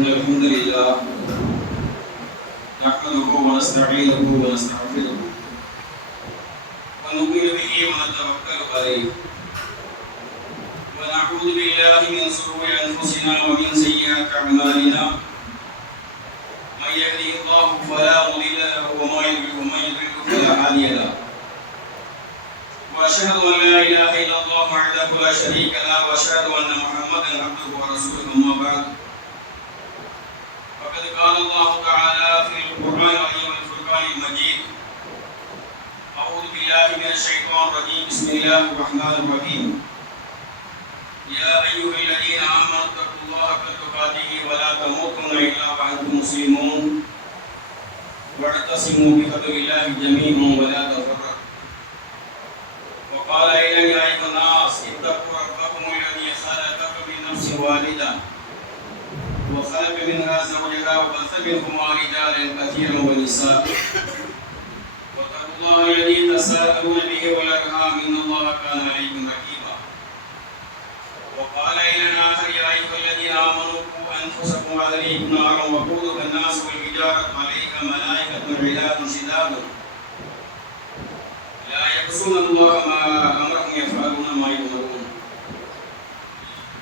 إن الحمد لله نحمده ونستعينه ونستغفره ونؤمن به ونتوكل عليه ونعوذ بالله من شرور أنفسنا ومن سيئات أعمالنا من يهده الله فلا مضل له ومن يضلل فلا هادي له وأشهد أن لا إله إلا الله وحده لا شريك له وأشهد أن محمدا عبده ورسوله أما بعد فقد قال الله تعالى في القرآن العظيم والفرقان المجيد أعوذ بالله من الشيطان الرجيم بسم الله الرحمن الرحيم يا أيها الذين آمنوا اتقوا الله حق تقاته ولا تموتن إلا وأنتم مسلمون واعتصموا بحبل الله جميعا ولا تفرقوا وقال يا أيها الناس اتقوا ربكم الذي خلقكم من نفس واحدة وخلق منها زوجها وبث منهما رجالا كثيرا ونساء واتقوا الله الذي تساءلون به والأرحام إن الله كان عليكم رقيبا وقال إلى آخر يا أيها الذين آمنوا قوا أنفسكم وأهليكم نارا وقودها الناس والحجارة عليها ملائكة غلاظ شداد لا يعصون الله ما أمرهم يفعلون ما يؤمرون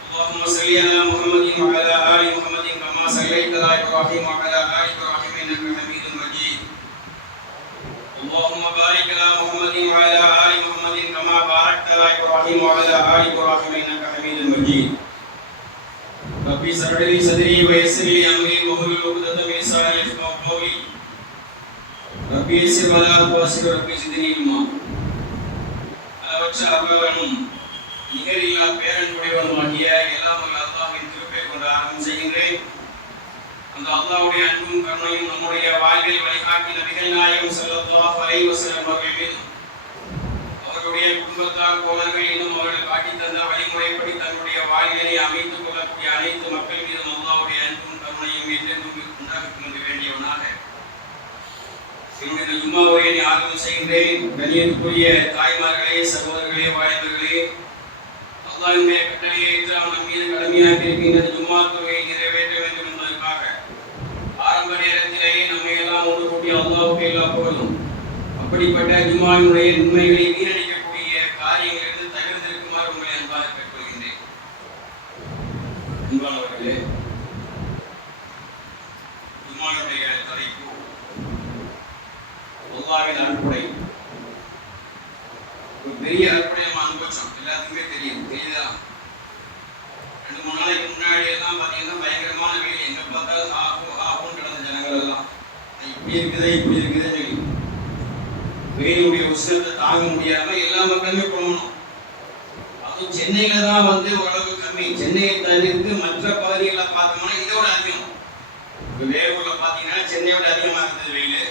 اللهم صل على محمد وعلى آل محمد كما صليت على إبراهيم وعلى آل إبراهيم إنك حميد مجيد اللهم بارك على محمد وعلى آل محمد كما باركت على إبراهيم وعلى آل إبراهيم إنك حميد مجيد ربي اشرح لي صدري ويسر لي أمري واحلل عقدة من لساني يفقهوا قولي ربي يسر ولا تعسر ربي زدني علما அளவற்ற அருளாளனும் நிகரில்லா பேரன்புடையவனுமாகிய எல்லாம் வல்ல அல்லாஹ்வின் திருப்பெயர் கொண்டு ஆரம்பம் செய்கின்றேன். அந்த அல்லாஹ்வுடைய அன்பும் கருணையும் நம்முடைய வாழ்வில் வழிகாட்டி நபிகள் நாயகம் ஸல்லல்லாஹு அலைஹி வஸல்லம் அவர்கள் மீதும் அவர்களுடைய குடும்பத்தார் தோழர்கள் இன்னும் அவர்கள் காட்டி தந்த வழிமுறைப்படி தன்னுடைய வாழ்வினை அமைத்துக் கொள்ளக்கூடிய அனைத்து மக்கள் மீதும் அல்லாஹ்வுடைய அன்பும் கருணையும் என்றென்றும் உண்டாகட்டும் என்று வேண்டியவனாக இந்த ஜும்மா உரையை ஆரம்பம் செய்கின்றேன். கண்ணியத்துக்குரிய தாய்மார்களே, சகோதரர்களே, வாலிபர்களே, அல்லாஹ்வுடைய கட்டளையை ஏற்று நம் மீது கடமையாக இருக்கின்ற ஜும்மா தொழுகையை நிறைவேற்ற வேண்டும் என்பதற்காக ஆரம்ப நேரத்திலேயே நம்மை எல்லாம் ஒன்று கூட்டி அல்லாஹ்வுக்கு எல்லா புகழும். அப்படிப்பட்ட ஜும்மாவினுடைய உண்மைகளை வீணடிக்கக்கூடிய காரியங்களிலிருந்து தவிர்த்திருக்குமாறு உங்களை அன்பாக கேட்டுக்கொள்கின்றேன். அன்பானவர்களே, ஜும்மாவுடைய தலைப்பு அல்லாஹ்வின் அருட்கொடை. ஒரு பெரிய அருட்கொடை நம்ம அனுபவிச்சோம், எல்லாத்துக்குமே தெரியுதா? 2-3 நாளைக்கு முன்னாடி எல்லாம் பார்த்தீங்கன்னா பயங்கரமான வெயில், எங்க பார்த்தாலும் ஆகும் கிடந்த ஜனங்கள் எல்லாம் இப்படி இருக்குதுன்னு சொல்லி வெயிலுடைய உஷ்ணத்தை தாங்க முடியாம எல்லா மக்களுமே போகணும். அதுவும் சென்னையில தான் ஓரளவுக்கு கம்மி. சென்னையை தவிர்த்து மற்ற பகுதிகளை பார்த்தோம்னா இதோட அதிகம். வேலூர்ல பார்த்தீங்கன்னா சென்னையோட அதிகமாக இருந்தது வெயில்.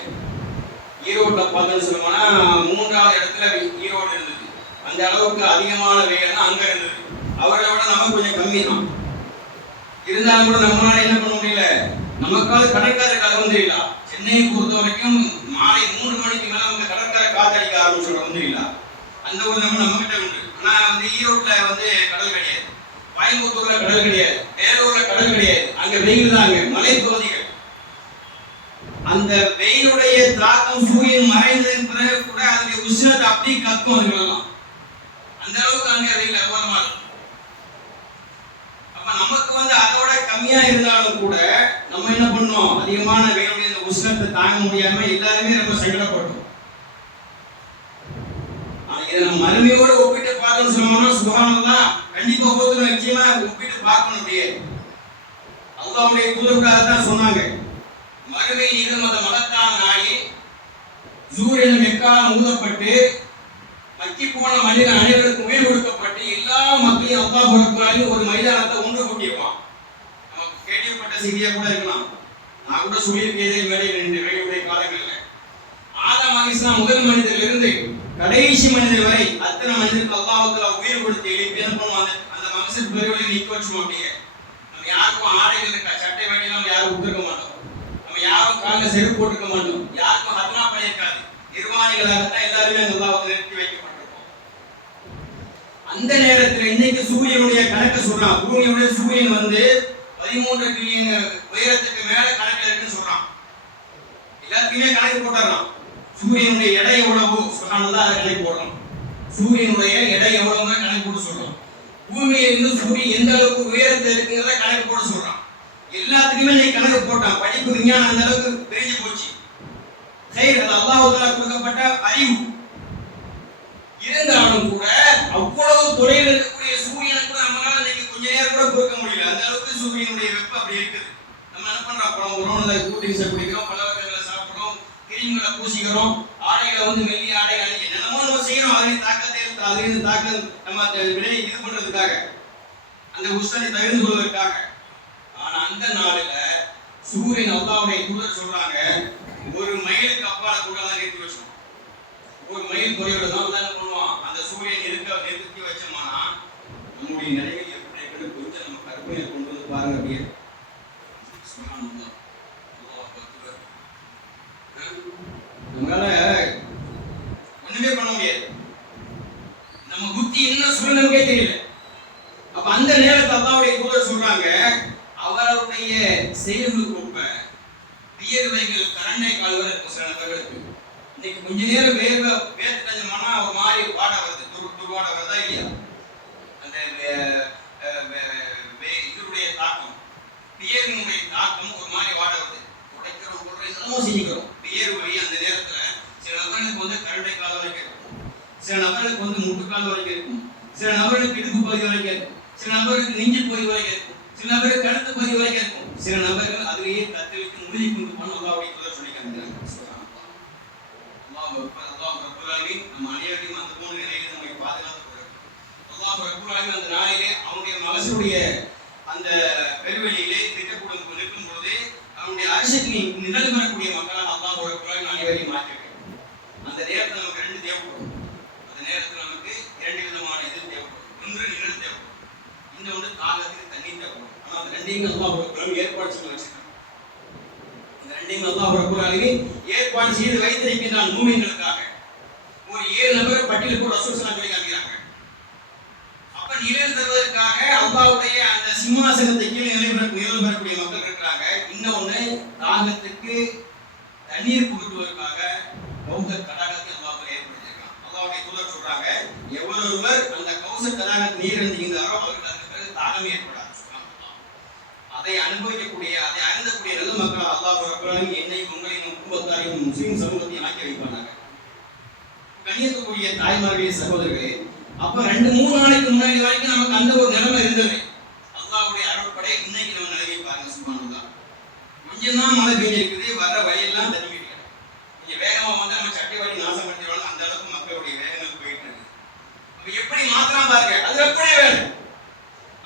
ஈரோட்ல பார்த்தோன்னு சொல்லணும்னா 3வது இடத்துல ஈரோடு இருந்தது. அந்த அளவுக்கு அதிகமான வெயில் அங்க இருந்தது. அவரை விட நமக்கு கொஞ்சம் கம்மி தான். இருந்தாலும் கூட நம்மளால என்ன பண்ண முடியல, நமக்காவது கடற்கரை காலம் தெரியல. சென்னையை பொறுத்த வரைக்கும் மாலை 3 மணிக்கு மேல அவங்க கடற்கரை காத்தடிக்க ஆரம்பிச்சிடும் தெரியல. அந்த ஒரு நம்ம கிட்ட உண்டு. ஆனா ஈரோட்ல கடல் கிடையாது, கோயம்புத்தூர்ல கடல் கிடையாது, வேலூர்ல கடல் கிடையாது. அங்க வெயில் தான், அங்க மலை பகுதிகள். அந்த வெயிலுடைய தாக்கம் சூரியன் மறைந்ததன் பிறகு கூட அதனுடைய உஷ்ணத்தை அப்படி கக்கும். அதுகளெல்லாம் அந்த அளவுக்கு அங்க வெயில் அகோரமா இருக்கும். அப்ப நமக்கு அதோட கம்மியா இருந்தாலும் கூட நம்ம என்ன பண்ணோம், அதிகமான வெயிலுடைய இந்த உஷ்ணத்தை தாங்க முடியாம எல்லாருமே ரொம்ப சங்கடப்பட்டோம். இதை நம்ம மறுமையோட ஒப்பிட்டு பார்த்தோம்னு சொன்னோம்னா சுபஹானல்லாஹ், கண்டிப்பா ஒவ்வொருத்தரும் நிச்சயமா ஒப்பிட்டு பார்க்கணும். அப்படியே அல்லாஹ்வுடைய தூதர்கள் தான் சொன்னாங்க, மறுமையில் இது மகத்தான நாளில் சூரியன் எக்காலம் ஊதப்பட்டு மக்கி போன மனிதன் அனைவருக்கும் உயிர் கொடுக்கப்பட்டு எல்லா மக்களையும் அல்லாஹ் ரப்பல் ஒரு மைதானத்தை ஒன்று கூட்டியிருப்பான். நமக்கு கேள்விப்பட்ட செய்தியா கூட இருக்கலாம். நான் கூட சொல்லியிருக்கேன் மேடையில் நின்று வெளியுடைய காலங்களில் ஆதம் அலைஹிஸ்ஸலாம் முதல் மனிதரிலிருந்து கடைசி மனிதர் வரை அத்தனை மனிதருக்கு அல்லாஹ் உயிர் கொடுத்து எழுப்பி என்ன பண்ணுவாங்க, அந்த வம்சத்து பெருவழியை நிற்க வச்சோம். அப்படியே நம்ம யாருக்கும் ஆடைகள் இருக்கா, சட்டை வேட்டியெல்லாம் யாரும் உடுத்திருக்க மாட்டோம், யாரும் காலில் செருப்பு போட்டுக்க மாட்டோம், யாருக்கும் ஹத்னா பண்ணியிருக்காது. நிர்வாணிகளாகத்தான் எல்லாருமே அல்லாஹ்வுக்கு நிறுத்தி வைக்கப்பட்டிருக்கோம். அந்த நேரத்தில் இன்னைக்கு சூரியனுடைய கணக்கு சொல்றான். பூமியுடைய சூரியன் 13 டிரில்லியன் உயரத்துக்கு மேல கணக்கில் இருக்குன்னு சொல்றான். எல்லாத்துக்குமே கணக்கு போட்டுறான். சூரியனுடைய எடை எவ்வளவு சுகானதா அதை கணக்கு போடுறோம். சூரியனுடைய எடை எவ்வளவுங்கிற கணக்கு போட்டு சொல்றோம். பூமியிலிருந்து சூரியன் எந்த அளவுக்கு உயரத்தில் இருக்குங்கிறத கணக்கு போட்டு சொல்றான். எல்லாத்துக்குமே நீ கணக்கு போட்டான். படிப்பு விஞ்ஞானம் அந்த அளவுக்கு பிரிஞ்சு போச்சு. சரி, அது அல்லாஹ்வால கொடுக்கப்பட்ட அறிவு. இருந்தாலும் கூட அவ்வளவு தொலைவில் இருக்கக்கூடிய சூரியனை கூட நம்மளால இன்னைக்கு கொஞ்ச நேரம் கூட பொறுக்க முடியல. அந்த அளவுக்கு சூரியனுடைய வெப்பம் அப்படி இருக்குது. நம்ம என்ன பண்றோம்? அப்புறம் கூட்டிங்ஸை குடிக்கிறோம், பல வகைகளை சாப்பிடுறோம், கிரீம்களை பூசிக்கிறோம், ஆடைகளை மெல்லிய ஆடை அணிஞ்சு என்னமோ நம்ம செய்யறோம். அதிலிருந்து தாக்கத்தை அதிலிருந்து தாக்கம் நம்ம அந்த விலையை இது பண்றதுக்காக, அந்த உஷ்ணத்தை தவிர்த்து கொள்வதற்காக. ஆனா அந்த நாளில சூரியன் அல்லாஹ்வுடைய தூதர் சொல்றாங்க, 1 மைலுக்கு அப்பால கூட தான் நிறுத்தி வச்சோம். 1 மைல் தொலைவில் தான் என்ன பண்ணுவோம்? அந்த சூரியன் நிறுத்தி வச்சோம்னா நம்முடைய நிலைகள் எப்படி இருக்குன்னு கொஞ்சம் நம்ம கற்பனை கொண்டு வந்து பாருங்க. அப்படியே நம்மளால ஒண்ணுமே பண்ண முடியாது. நம்ம புத்தி என்ன சூழ்நிலைக்கே தெரியல. அப்ப அந்த நேரத்தில் அல்லாஹ்வுடைய தூதர் சொல்றாங்க, அவருடைய செயல்களுக்கு ஒப்ப வியர்வைகள் கரண்டை கால்வரை இருக்கும் சில நபர்களுக்கு. இன்னைக்கு கொஞ்ச நேரம் வேர்த்தஞ்சோம்னா ஒரு மாதிரி வாட வருது, துர்வாட வருதா இல்லையா? அந்த இதனுடைய தாக்கம், வியர்வினுடைய தாக்கம் ஒரு மாதிரி வாட வருது. உடைக்கிறோம் இதெல்லாம் செஞ்சுக்கிறோம். வியர்வை அந்த நேரத்துல சில நபர்களுக்கு கரண்டை கால் வரைக்கும் இருக்கும், சில நபர்களுக்கு முட்டுக்கால் வரைக்கும் இருக்கும், சில நபர்களுக்கு இடுப்பு பகுதி வரைக்கும் இருக்கும், சில நபர்களுக்கு நெஞ்சு பகுதி வரைக்கும் இருக்கும், சில நபருக்கு கழுத்து பகுதி வரைக்கும் இருக்கும், சில நபர்கள் அதிலேயே தத்தளித்து மூழ்கி கொண்டு போன அல்லாஹ்வுடைய தூதர் சொல்லி காமிக்கிறாங்க. அல்லாஹ் ரப்பல் ஆலமீன் நம்ம அனைவரையும் அந்த மூணு நிலையில நம்மை பாதுகாத்து கொள்ளும். அல்லாஹ் ரப்பல் ஆலமீன் அந்த நாளிலே அவனுடைய மகசுடைய அந்த பெருவெளியிலே திட்டக்கூடும் நிற்கும் போது அவனுடைய அரசுக்கு நிழல் பெறக்கூடிய மக்களால் அல்லாஹ் ரப்பல் ஆலமீன் அனைவரையும் மாற்றிருக்கிறார். அந்த நேரத்தில் நமக்கு 2 தேவைப்படும். அந்த நேரத்தில் நமக்கு 2 விதமான இது தேவைப்படும். ஒன்று நிழல் தேவைப்படும், இன்னொன்று தாகத்துக்கு தண்ணீர் தேவைப்படும். ஆனால் அந்த 2ஐயும் அல்லாஹ் ரப்பல் ஆலமீன் ஏற்பாடு செய்து வச்சிருக்காங்க. இந்த 2ஐயும் அல்லாஹ் ரப்பல் ஆலமீன் ஏற்பாடு செய்து வைத்திருக்கிறான் மூமின்களுக்காக. ஒரு 7 நபர் பட்டியலுக்கு ரசூல் ஸல்லல்லாஹு அலைஹி வஸல்லம் சொல்லியிருக்காங்க. அப்ப நிழல் தருவதற்காக அல்லாஹ்வுடைய அந்த சிம்மாசனத்தை கீழே நிழல் பெறக்கூடிய மக்கள் இருக்கிறாங்க. இன்னொன்று தாகத்துக்கு தண்ணீர் கொடுப்பதற்காக கௌசர் தடாகத்தை அல்லாஹ் ஏற்படுத்தியிருக்கான். அல்லாஹ்வுடைய தூதர் சொல்றாங்க, எவ்வளவுவர் அந்த கௌசர் தடாகத்தை நீர் அருந்துகிறாரோ அவருக்கு அதுக்கு பிறகு தாகம் ஏற்படாது. அதை அனுபவிக்கக்கூடிய, அதை அறிந்தக்கூடிய நல்ல மக்கள் அல்லாஹ் ரப்பல் ஆலமீன் என்னையும் உங்களையும் குடும்பத்தாரையும் முஸ்லிம் சமூகத்தையும் ஆக்கி வைப்பாங்க. கண்ணியத்துக்குரிய தாய்மார்களே, சகோதரர்களே, அப்ப 2-3 நாளைக்கு முன்னாடி வரைக்கும் நமக்கு அந்த ஒரு நிலைமை இருந்தது. அல்லாஹ்வுடைய அருள்படை இன்னைக்கு நம்ம நிலையை பாருங்க. சுப்ஹானல்லாஹ். கொஞ்சம் தான் மழை பெய்ஞ்சிருக்குது, வர்ற வழியெல்லாம் தண்ணி விடுது. கொஞ்சம் வேகமா நம்ம சட்டை வாடி நாசம் பண்ணிடுவாங்க. அந்த அளவுக்கு மக்களுடைய வேகங்கள் போயிட்டு இருக்கு. அப்ப எப்படி மாத்தலாம் பாருங்க. அது எப்படி வேணும்?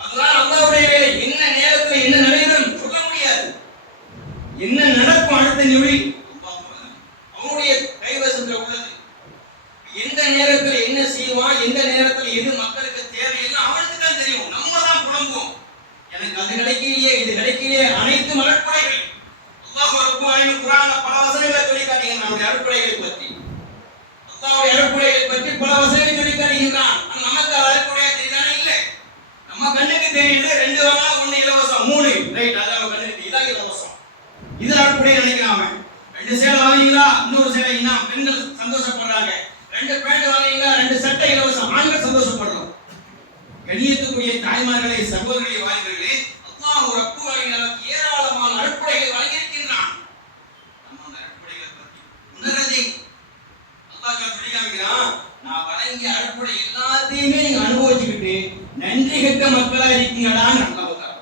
அதுதான் அல்லாஹ்வுடைய வேலை. என்ன நேரத்துல என்ன நடைபெறும் சொல்ல முடியாது. என்ன நடக்கும் அடுத்த நிமிடி அவனுடைய கைவசத்துல உள்ளது. எந்த நேரத்தில் என்ன செய்வான், எந்த நேரத்தில் எது மக்களுக்கு தேவையில்லை அவனுக்கு தான் தெரியும். நம்ம தான் புலம்புவோம், எனக்கு அது கிடைக்கலையே இது கிடைக்கலையே. அனைத்து அருட்படைகள் அல்லாஹ் ரப்பல் ஆலமீன் குர்ஆன்ல பல வசனங்களை சொல்லி காட்டுகிறான். நம்முடைய அருட்படைகளை பற்றி, அல்லாஹ்வுடைய அருட்படைகளை பற்றி பல வசனங்களை சொல்லி காட்டுகிறான். நமக்கு அருட்படையா தெரியுதானே? இல்லை. நம்ம கண்ணுக்கு தெரியுது 2 வாங்கினா 1 இலவசம், 3 ரைட். அது நம்ம கண்ணுக்கு இதான் இலவசம், இது அருட்படையா நினைக்கிறாங்க. 2 சேலை வாங்கினீங்களா, இன்னொரு சேலை இனாம், பெண்கள் சந்தோஷப்படுறாங்க. 2 பேண்ட் வாங்கினீங்களா, 2 சட்டை இலவசம், ஆண்கள் சந்தோஷப்படுறோம். கண்ணியத்துக்குரிய தாய்மார்களே, சகோதரர்களே, வாலிபர்களே, அல்லாஹ் ரப்பல் ஆலமீன் நமக்கு ஏராளமான அருட்படைகளை வழங்கியிருக்கிறான். நம்ம அந்த அருட்படைகளை பற்றி உணர்றதே அல்லாஹ் சொல்லி காமிக்கிறான். நான் வழங்கிய அருட்படை எல்லாத்தையுமே நீங்க அனுபவிச்சுக்கிட்டு நன்றி கெட்ட மக்களா இருக்கீங்கடான்னு அல்லாஹ் தஆலா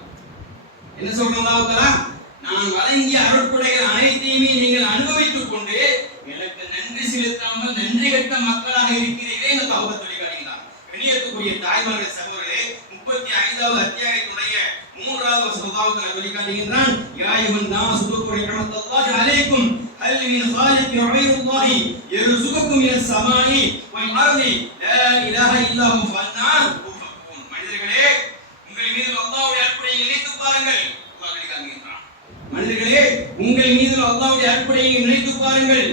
என்ன சொல்றான்? அல்லாஹ் தஆலா, நான் வழங்கிய அருட்படைகள் அனைத்தையுமே நீங்கள் அனுபவித்துக் கொண்டு எனக்கு நன்றி செலுத்தாமல் நன்றி கெட்ட மக்களாக இருக்கிறீர்களே என்று அல்லாஹ் சொல்லி காட்டுகிறான். கண்ணியத்துக்குரிய தாய்மார்களே, சகோதரர்களே, 35வது அத்தியாயத்துடைய 3வது வசனத்தில் சொல்லி காட்டுகிறான். யா அய்யுஹன் நாஸ் துகுரு நிஅமத்தல்லாஹி அலைக்கும் ஹல் மின் காலிகின் கைருல்லாஹி யர்சுகுக்கும் மினஸ் ஸமாஇ வல் அர்தி லா இலாஹ இல்லா ஹு ஃபன்னா துஃபக்கூன். மனிதர்களே, உங்கள் மீது அல்லாஹ்வுடைய அருட்படையை நினைத்து பாருங்கள். அல்லாஹ் சொல்லி காட்டுகிறான், மனிதர்களே, உங்கள் மீது அல்லாஹ்வுடைய அருட்படையை நினைத்து பாருங்கள்.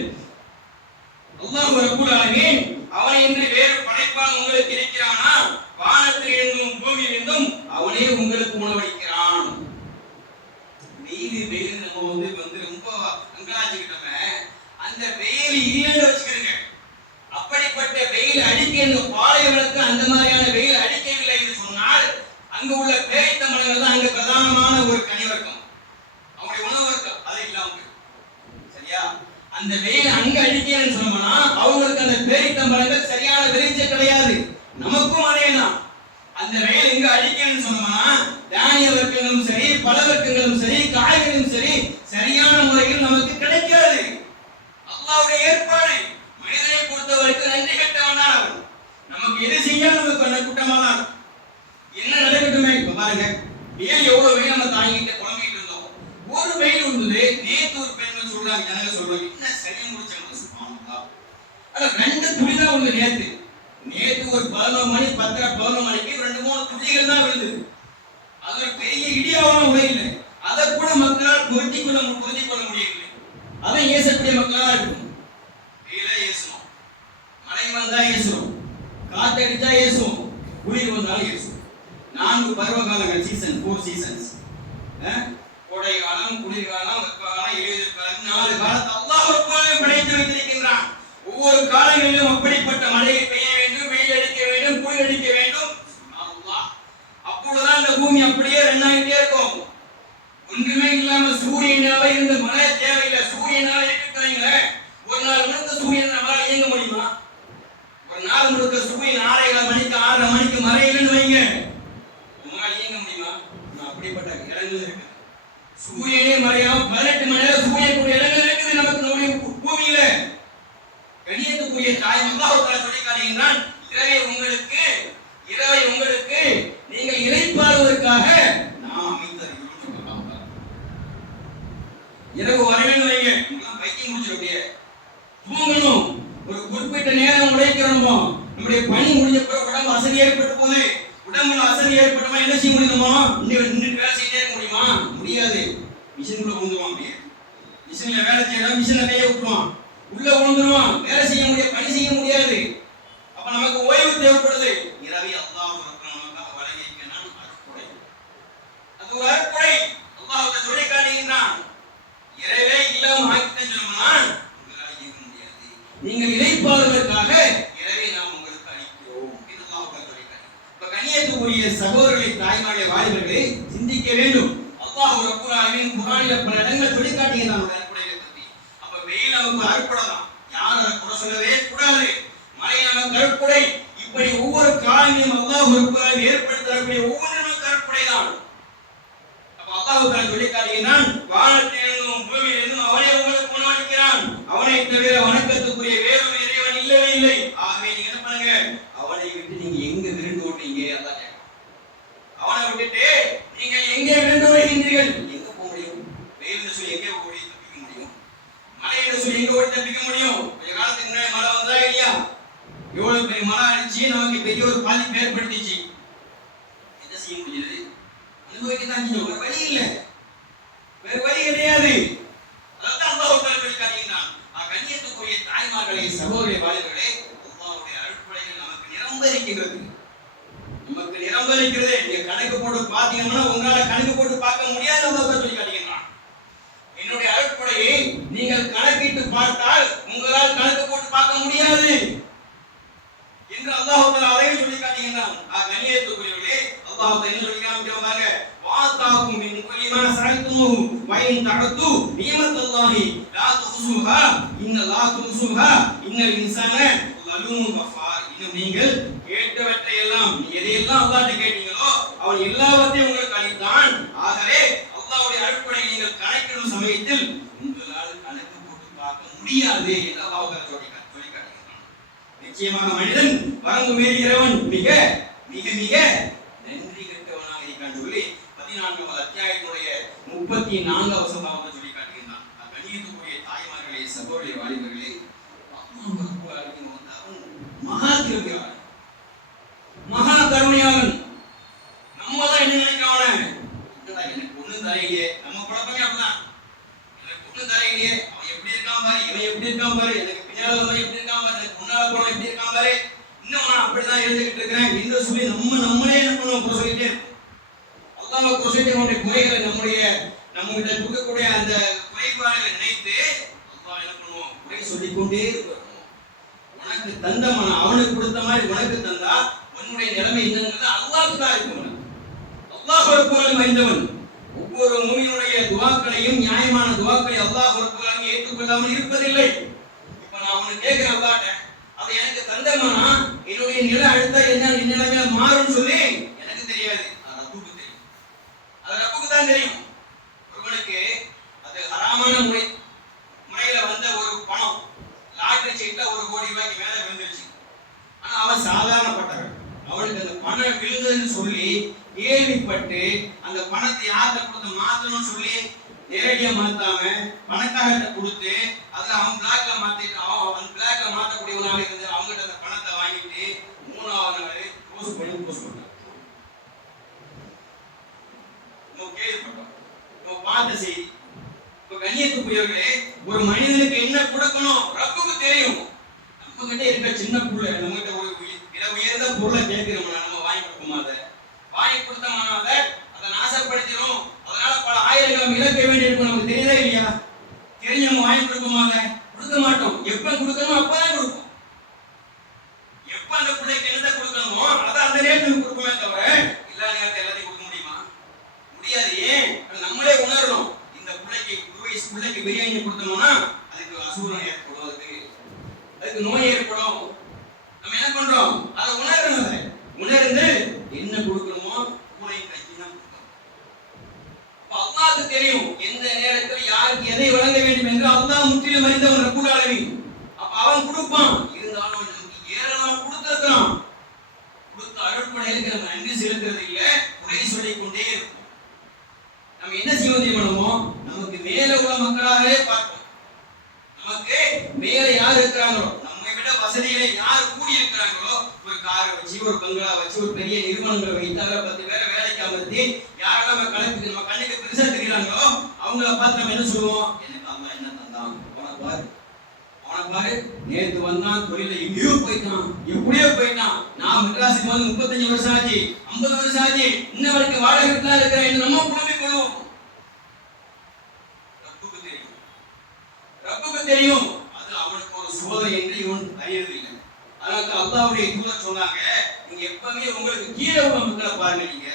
அல்லாஹ் ரப்பல் ஆலமீன் அவனை என்று வேறு படைப்பான் உங்களுக்கு இருக்கிறானா? வானத்திலிருந்தும் பூமியிலிருந்தும் அவனே உங்களுக்கு உணவளிக்கிறான். வெயில் இல்லைன்னு வச்சுக்கிறீங்க. அப்படிப்பட்ட வெயில் அடிக்க பாலைவனத்துக்கு அந்த மாதிரியான வெயில் அடிக்கவில்லை என்று சொன்னால் அங்க உள்ள பேரித்தம்பழங்கள் தான் அங்க பிரதானமான ஒரு கனிவர்க்கம், அவங்களுடைய உணவு வர்க்கம். அது இல்லாம சரியா, அந்த வெயில் அங்க அடிக்கலன்னு சொன்னோம்னா அவங்களுக்கு அந்த பேரித்தம்பழங்கள் சரியான விளைச்சல் கிடையாது. நமக்கும் அதேதான். அந்த வெயில் எங்க அடிக்கலன்னு சொன்னோம்னா தானிய வர்க்கங்களும் சரி, பல வர்க்கங்களும் சரி, காய்கறிகளும் சரி சரியான முறையில் நமக்கு கிடைக்காது. அல்லாஹ்வுடைய ஏற்பாடு. மனிதனை பொறுத்த வரைக்கும் நன்றி கெட்டவனா அவன். நமக்கு எது செய்யாலும் நமக்கு அந்த குற்றமா தான் என்ன நடக்கட்டுமே. இப்ப பாருங்க, வெயில் எவ்வளவு வெயில் நம்ம தாங்கிட்டு குழம்பிட்டு இருந்தோம். ஒரு வெயில் வந்தது. நேற்று ஒரு பெண்கள் சொல்றாங்க, ஜனங்க சொல்றாங்க, என்ன சரி முடிச்சாங்க சுப்ஹானல்லாஹ். ஆனா 2 துளி தான் வந்து நேற்று ஒரு 11 மணி 10:11 மணிக்கு 2-3 துளிகள் தான் விழுந்தது. அது ஒரு பெரிய இடியாவான உடையில அதை கூட மக்களால் புரிஞ்சு கொள்ள முடியவில்லை. அதை ஏசக்கூடிய மக்களா இருக்கும். வெயில ஏசுவோம், மழை வந்தா ஏசுவோம், காற்று அடிச்சா ஏசுவோம், குளிர் வந்தாலும் ஏசுவோம். 4 பருவ காலங்கள், சீசன் 4 சீசன்ஸ். கோடை காலம், குளிர்காலம், வெப்பகாலம், இலையுதிர் காலம், 4 காலத்தை அல்லாஹ் ஒருவன் படைத்து வைத்திருக்கின்றான். ஒவ்வொரு காலங்களிலும் அப்படிப்பட்ட மழை பெய்ய வேண்டும், வெயில் அடிக்க வேண்டும், குளிர் அடிக்க வேண்டும். அப்பொழுதுதான் இந்த பூமி அப்படியே ரன் ஆகிட்டே இருக்கும். ஒன்றுமே இல்லாம சூரியனாவே இருந்த மழை தேவையில்லை. சூரியனாவே இருக்கிறீங்களே, ஒரு நாள் முழுக்க சூரியன் நம்மளால இயங்க முடியுமா? ஒரு நாள் முழுக்க சூரியன் 6:15 மணிக்கு 6:30 மணிக்கு மறையலன்னு வைங்க, உங்களால் இயங்க முடியுமா? அப்படிப்பட்ட இடங்கள் இருக்கு. சூரியனே மறையாம 18 மணி நேரம் சூரியன் கூட இடங்கள் இருக்குது நமக்கு நம்முடைய பூமியில. கணியத்துக்குரிய தாய் அல்லாஹ் சொல்லி காட்டுகின்றான், இரவை உங்களுக்கு நீங்கள் இளைப்பாறுவதற்காக நாம் அமைத்தருகிறோம். இரவு வரவேன்னு வைங்க, பைத்தியம் முடிச்சிருக்கே, தூங்கணும். ஒரு குறிப்பிட்ட நேரம் உழைக்கிறோமோ, நம்முடைய பணி முடிஞ்ச பிறகு உடம்பு அசதி ஏற்பட்டு போகுது. உடம்புல அசதி ஏற்பட்டமா என்ன செய்ய முடியுமோ? நின்று வேலை செய்யவே இருக்க முடியுமா? முடியாது. மிஷினுக்குள்ள விழுந்துருவான். அப்படியே மிஷின்ல வேலை செய்யறோம், மிஷினை கையை விட்டுருவான், உள்ள விழுந்துருவான், வேலை செய்ய முடியாது, பணி செய்ய முடியாது. அப்ப நமக்கு ஓய்வு தேவைப்படுது. இரவி அல்லாஹ் நமக்காக வழங்கியிருக்கிறான் அருட்கொடை. அது ஒரு அருட்கொடை. அல்லாஹ் சொல்லி காட்டுகின்றான், இரவே இல்லாம ஆக்கிட்டேன்னு சொன்னோம்னா உங்களால் இயங்க முடியாது. நீங்கள் இளைப்பாறுவதற்காக இரவை நாம் உங்களுக்கு அளிக்கிறோம். அல்லாஹ் சொல்லி காட்டுகிறான். இப்ப கண்ணியத்துக்குரிய சகோதரர்களை, தாய்மார்களே, வாலிபர்களே, சிந்திக்க வேண்டும். அல்லாஹ் ரப்பல் ஆலமீன் குர்ஆனில் பல இடங்கள் சொல்லி காட்டுகிறான் அருட்கொடையை பற்றி. அப்ப வெயில் நமக்கு அருட்கொடை தான், யாரும் அதை குறை சொல்லவே கூடாது. மழை நமக்கு அருட்கொடை. இப்படி ஒவ்வொரு காலங்களிலும் அல்லாஹ் ரப்பல் ஆலமீன் ஏற்படுத்தக்கூடிய ஒவ்வொன்றும் நமக்கு அருட்கொடை தான். அப்ப அல்லாஹ் தான் சொல்லி காட்டுகிறான், வானத்திலிருந்தும் பூமியிலிருந்தும் அவனே உங்களுக்கு உணவளிக்கிறான். அவனை தவிர வணக்கத்துக்குரிய வேறொரு இறைவன் இல்லவே இல்லை. ஆகவே நீங்க என்ன பண்ணுங்க, அவனை விட்டு நீங்க எங்க விருண்டு ஓடுறீங்க? அல்லாஹ் அவனை விட்டுட்டு நீங்க எங்கே விருண்டு ஓடுகின்றீர்கள்? எங்க போக முடியும்? வெயில் சொல்லி எங்கே ஓடி தப்பிக்க முடியும்? மழை என்று சொல்லி எங்க ஓடி தப்பிக்க முடியும்? கொஞ்ச காலத்துக்கு முன்னாடி மழை வந்தா இல்லையா? எவ்வளவு பெரிய மழை அடிச்சு நமக்கு பெரிய ஒரு பாதிப்பு ஏற்படுத்திச்சு. என்ன செய்ய முடியுது? அனுபவிக்கத்தான் செய்யும். வேற வழி இல்லை, வேற வழி கிடையாது. அதான் அல்லாஹ் சொல்லி காட்டுகின்றான். கண்ணியத்துக்குரிய தாய்மார்களே, சகோதர வாலிபர்களே, அல்லாஹ்வுடைய அருட்கொடைகள் நமக்கு நிரம்ப இருக்கிறது. நமக்கு நிரம்ப இருக்கிறது. நீங்க கணக்கு போட்டு பாத்தீங்கன்னா உங்களால கணக்கு போட்டு பார்க்க முடியாது. அல்லாஹ் சொல்லி காட்டுகின்றான், என்னுடைய அருட்கொடையை நீங்கள் கணக்கிட்டு பார்த்தால் உங்களால் கணக்கு போட்டு பார்க்க முடியாது என்று அல்லாஹ் தஆலா அதையும் சொல்லி காட்டுகின்றான். கண்ணியத்துக்குரியவர்களே, அல்லாஹ் என்ன சொல்லி காமிக்கிறாங்க, வாதாகும் மின் குல்லி மா சஅல்துமு வ இன் தஅது நிமத்தல்லாஹி லா துஸுஹா இன்னல்லா துஸுஹா இன்னல் இன்சான லலூமுன் கஃபார். இன்னும் நீங்கள் கேட்டவற்றை எல்லாம், எதையெல்லாம் அல்லாஹ்ட்ட கேட்டீங்களோ அவன் எல்லாவற்றையும் உங்களுக்கு அளித்தான். ஆகவே அல்லாஹ்வுடைய அருட்கொடை நீங்கள் கணக்கிடும் சமயத்தில் உங்களால் கணக்கு போட்டு பார்க்க முடியாது என்று அல்லாஹ் சொல்லி காட்டுகின்றான். நிச்சயமாக மனிதன் வரம்பு மீறுகிறவன் மிக மிக மிக நன்றி கெட்டவனாக இருக்கான் சொல்லி 14வது அத்தியாயத்தினுடைய 34வது வசனமாக சொல்லி காட்டுகின்றான். கண்ணியத்துக்குரிய தாய்மார்களே, சகோதர வாலிபர்களே, மகா கிருபையாளன், மகா கருணையாளன். நம்ம தான் என்ன நினைக்கிறவன, எனக்கு ஒண்ணும் தரையிலே, நம்ம குழப்பமே அப்படிதான், எனக்கு ஒண்ணும் தரையிலே, அவன் எப்படி இருக்கான் பாரு, இவன் எப்படி இருக்கான் பாரு, எனக்கு பின்னால எப்படி இருக்கான் பாரு, எனக்கு முன்னால போன எப்படி இருக்கான் பாரு, இன்னும் நான் அப்படிதான் எழுதிக்கிட்டு இருக்கிறேன் என்று சொல்லி நம்மளே என்ன பண்ணுவோம், குறை சொல்லிட்டே இருப்போம். அல்லாஹ் குறை சொல்லிட்டு நம்முடைய குறைகளை நம்மகிட்ட கொடுக்கக்கூடிய அந்த குறைபாடுகளை நினைத்து அல்லாஹ் என்ன பண்ணுவோம், குறை சொல்லிக்கொண்டே இருக்கணும். உனக்கு தந்த மனம் அவனுக்கு கொடுத்த மாதிரி உனக்கு தந்தா உன்னுடைய நிலைமை என்னங்கிறது அல்லாஹ்வுக்கு தான் இருக்கும். அல்லாஹ் ரப்பல் அறிந்தவன். ஒவ்வொரு மூமினுடைய துஆக்களையும் நியாயமான துஆக்களை அல்லாஹ் ரப்பல் ஏற்றுக்கொள்ளாமல் இருப்பதில்லை. இப்ப நான் உனக்கு கேட்கிறேன் அல்லாஹ்ட்ட, அது எனக்கு தந்த மனம் என்னுடைய நிலை அடுத்த என்ன நிலைமையில மாறும்னு சொல்லி எனக்கு தெரியாது. அது ரப்புக்கு தெரியும். அது ரப்புக்கு தான் தெரியும். ஒருவனுக்கு அது ஹராமான முறையில வந்த ஒரு பணம் லாட்டரி சீட்ல 1 கோடி ரூபாய்க்கு மேல விழுந்துருச்சு. ஆனா அவன் சாதாரணப்பட்டவன். அவனுக்கு அந்த பணம் விழுந்ததுன்னு சொல்லி கேள்விப்பட்டு அந்த பணத்தை யார்கிட்ட கொடுத்து மாத்தணும்னு சொல்லி நேரடியா மாத்தாம பணக்காரர்கிட்ட கொடுத்து அதுல அவன் பிளாக்ல மாத்திட்டு அவன் பிளாக்ல மாத்தக்கூடியவனாக இருந்து அவங்ககிட்ட அந்த பணத்தை வாங்கிட்டு 3வது நாள் போஸ்ட் பண்ணான். கேள்விப்பட்டோம், பார்த்த செய்தி. இப்ப கண்ணியத்துக்குரியவர்களே, ஒரு மனிதனுக்கு என்ன கொடுக்கணும் ரப்புக்கு தெரியும். நம்ம கிட்ட இருக்க சின்ன புள்ள நம்ம கிட்ட ஒரு விலை உயர்ந்த பொருளை கேட்கிறோம்னா நம்ம வாங்கி கொடுப்போமா? அதை வாங்கி கொடுத்தோம்னா அதை நாசப்படுத்திடும். அதனால பல ஆயிரங்கள் இழக்க வேண்டியிருக்கும். நமக்கு தெரியுதா இல்லையா? தெரிஞ்சு நம்ம வாங்கி கொடுப்போமா? அதை கொடுக்க மாட்டோம். எப்ப கொடுக்கணும் அப்பதான் கொடுப்போம். எப்ப அந்த பிள்ளைக்கு என்னத்தை கொடுக்கணுமோ அதை அந்த நேரத்தில் கொடுப்போமே தவிர எல்லா நேரத்தை எல்லாத்தையும் கொடுக்க முடியுமா? முடியாது. ஏன்? நம்மளே உணரணும். இந்த பிள்ளைக்கு பிரியாணி கொடுத்தோம்னா அதுக்கு அசூரம் ஏற்படும், அதுக்கு நோய் ஏற்படும். நம்ம என்ன பண்றோம்? அதை உணர்ந்து என்ன கொடுக்கணுமோ கூடை கைக்கு தான் கொடுக்கணும். அல்லாஹ்வுக்கு தெரியும் எந்த நேரத்தில் யாருக்கு எதை வழங்க வேண்டும் என்று. அல்லாஹ் முற்றிலும் அறிந்தவன் ரப்புல் ஆலமீன். அப்ப அவன் கொடுப்பான். இருந்தாலும் நமக்கு ஏராளமா கொடுத்திருக்கான். கொடுத்த அருட்கொடைகளுக்கு நம்ம நன்றி செலுத்துறது இல்ல, குறை சொல்லிக் கொண்டே இருக்கும். நம்ம என்ன செய்வது பண்ணுமோ நமக்கு மேல உள்ள மக்களாகவே பார்ப்போம். நமக்கு மேல யார் இருக்கிறாங்களோ, நம்மை விட வசதிகளை யார் கூடி இருக்கிறாங்களோ, ஒரு காரை வச்சு ஒரு பங்களா வச்சு ஒரு பெரிய நிறுவனங்களை வைத்தால 10 பேரை வேலைக்கு அமர்த்தி யாரெல்லாம் நம்ம கணக்கு நம்ம கண்ணுக்கு பெருசா தெரியுறாங்களோ அவங்கள பார்த்து நம்ம என்ன சொல்லுவோம்? எனக்கு அம்மா என்ன தந்தான், அவனை பாரு நேற்று வந்தான், தொழில எங்கேயோ போயிட்டான், எப்படியோ போயிட்டான். நான் மெட்ராஸுக்கு வந்து 35 வருஷம் ஆச்சு, 50 வருஷம் ஆச்சு, இன்ன வரைக்கும் வாடகை வீட்டுல இருக்கிறேன் என்று நம்ம புலம்பிக் கொள்வோம். ரப்புக்கு தெரியும் அது அவனுக்கு ஒரு சோதனை என்று இவன் அறியறதில்லை. அதனால அல்லாஹ்வுடைய தூதர் சொன்னாங்க, நீங்க எப்பவுமே உங்களுக்கு கீழே உள்ள மக்களை பாருங்க. நீங்க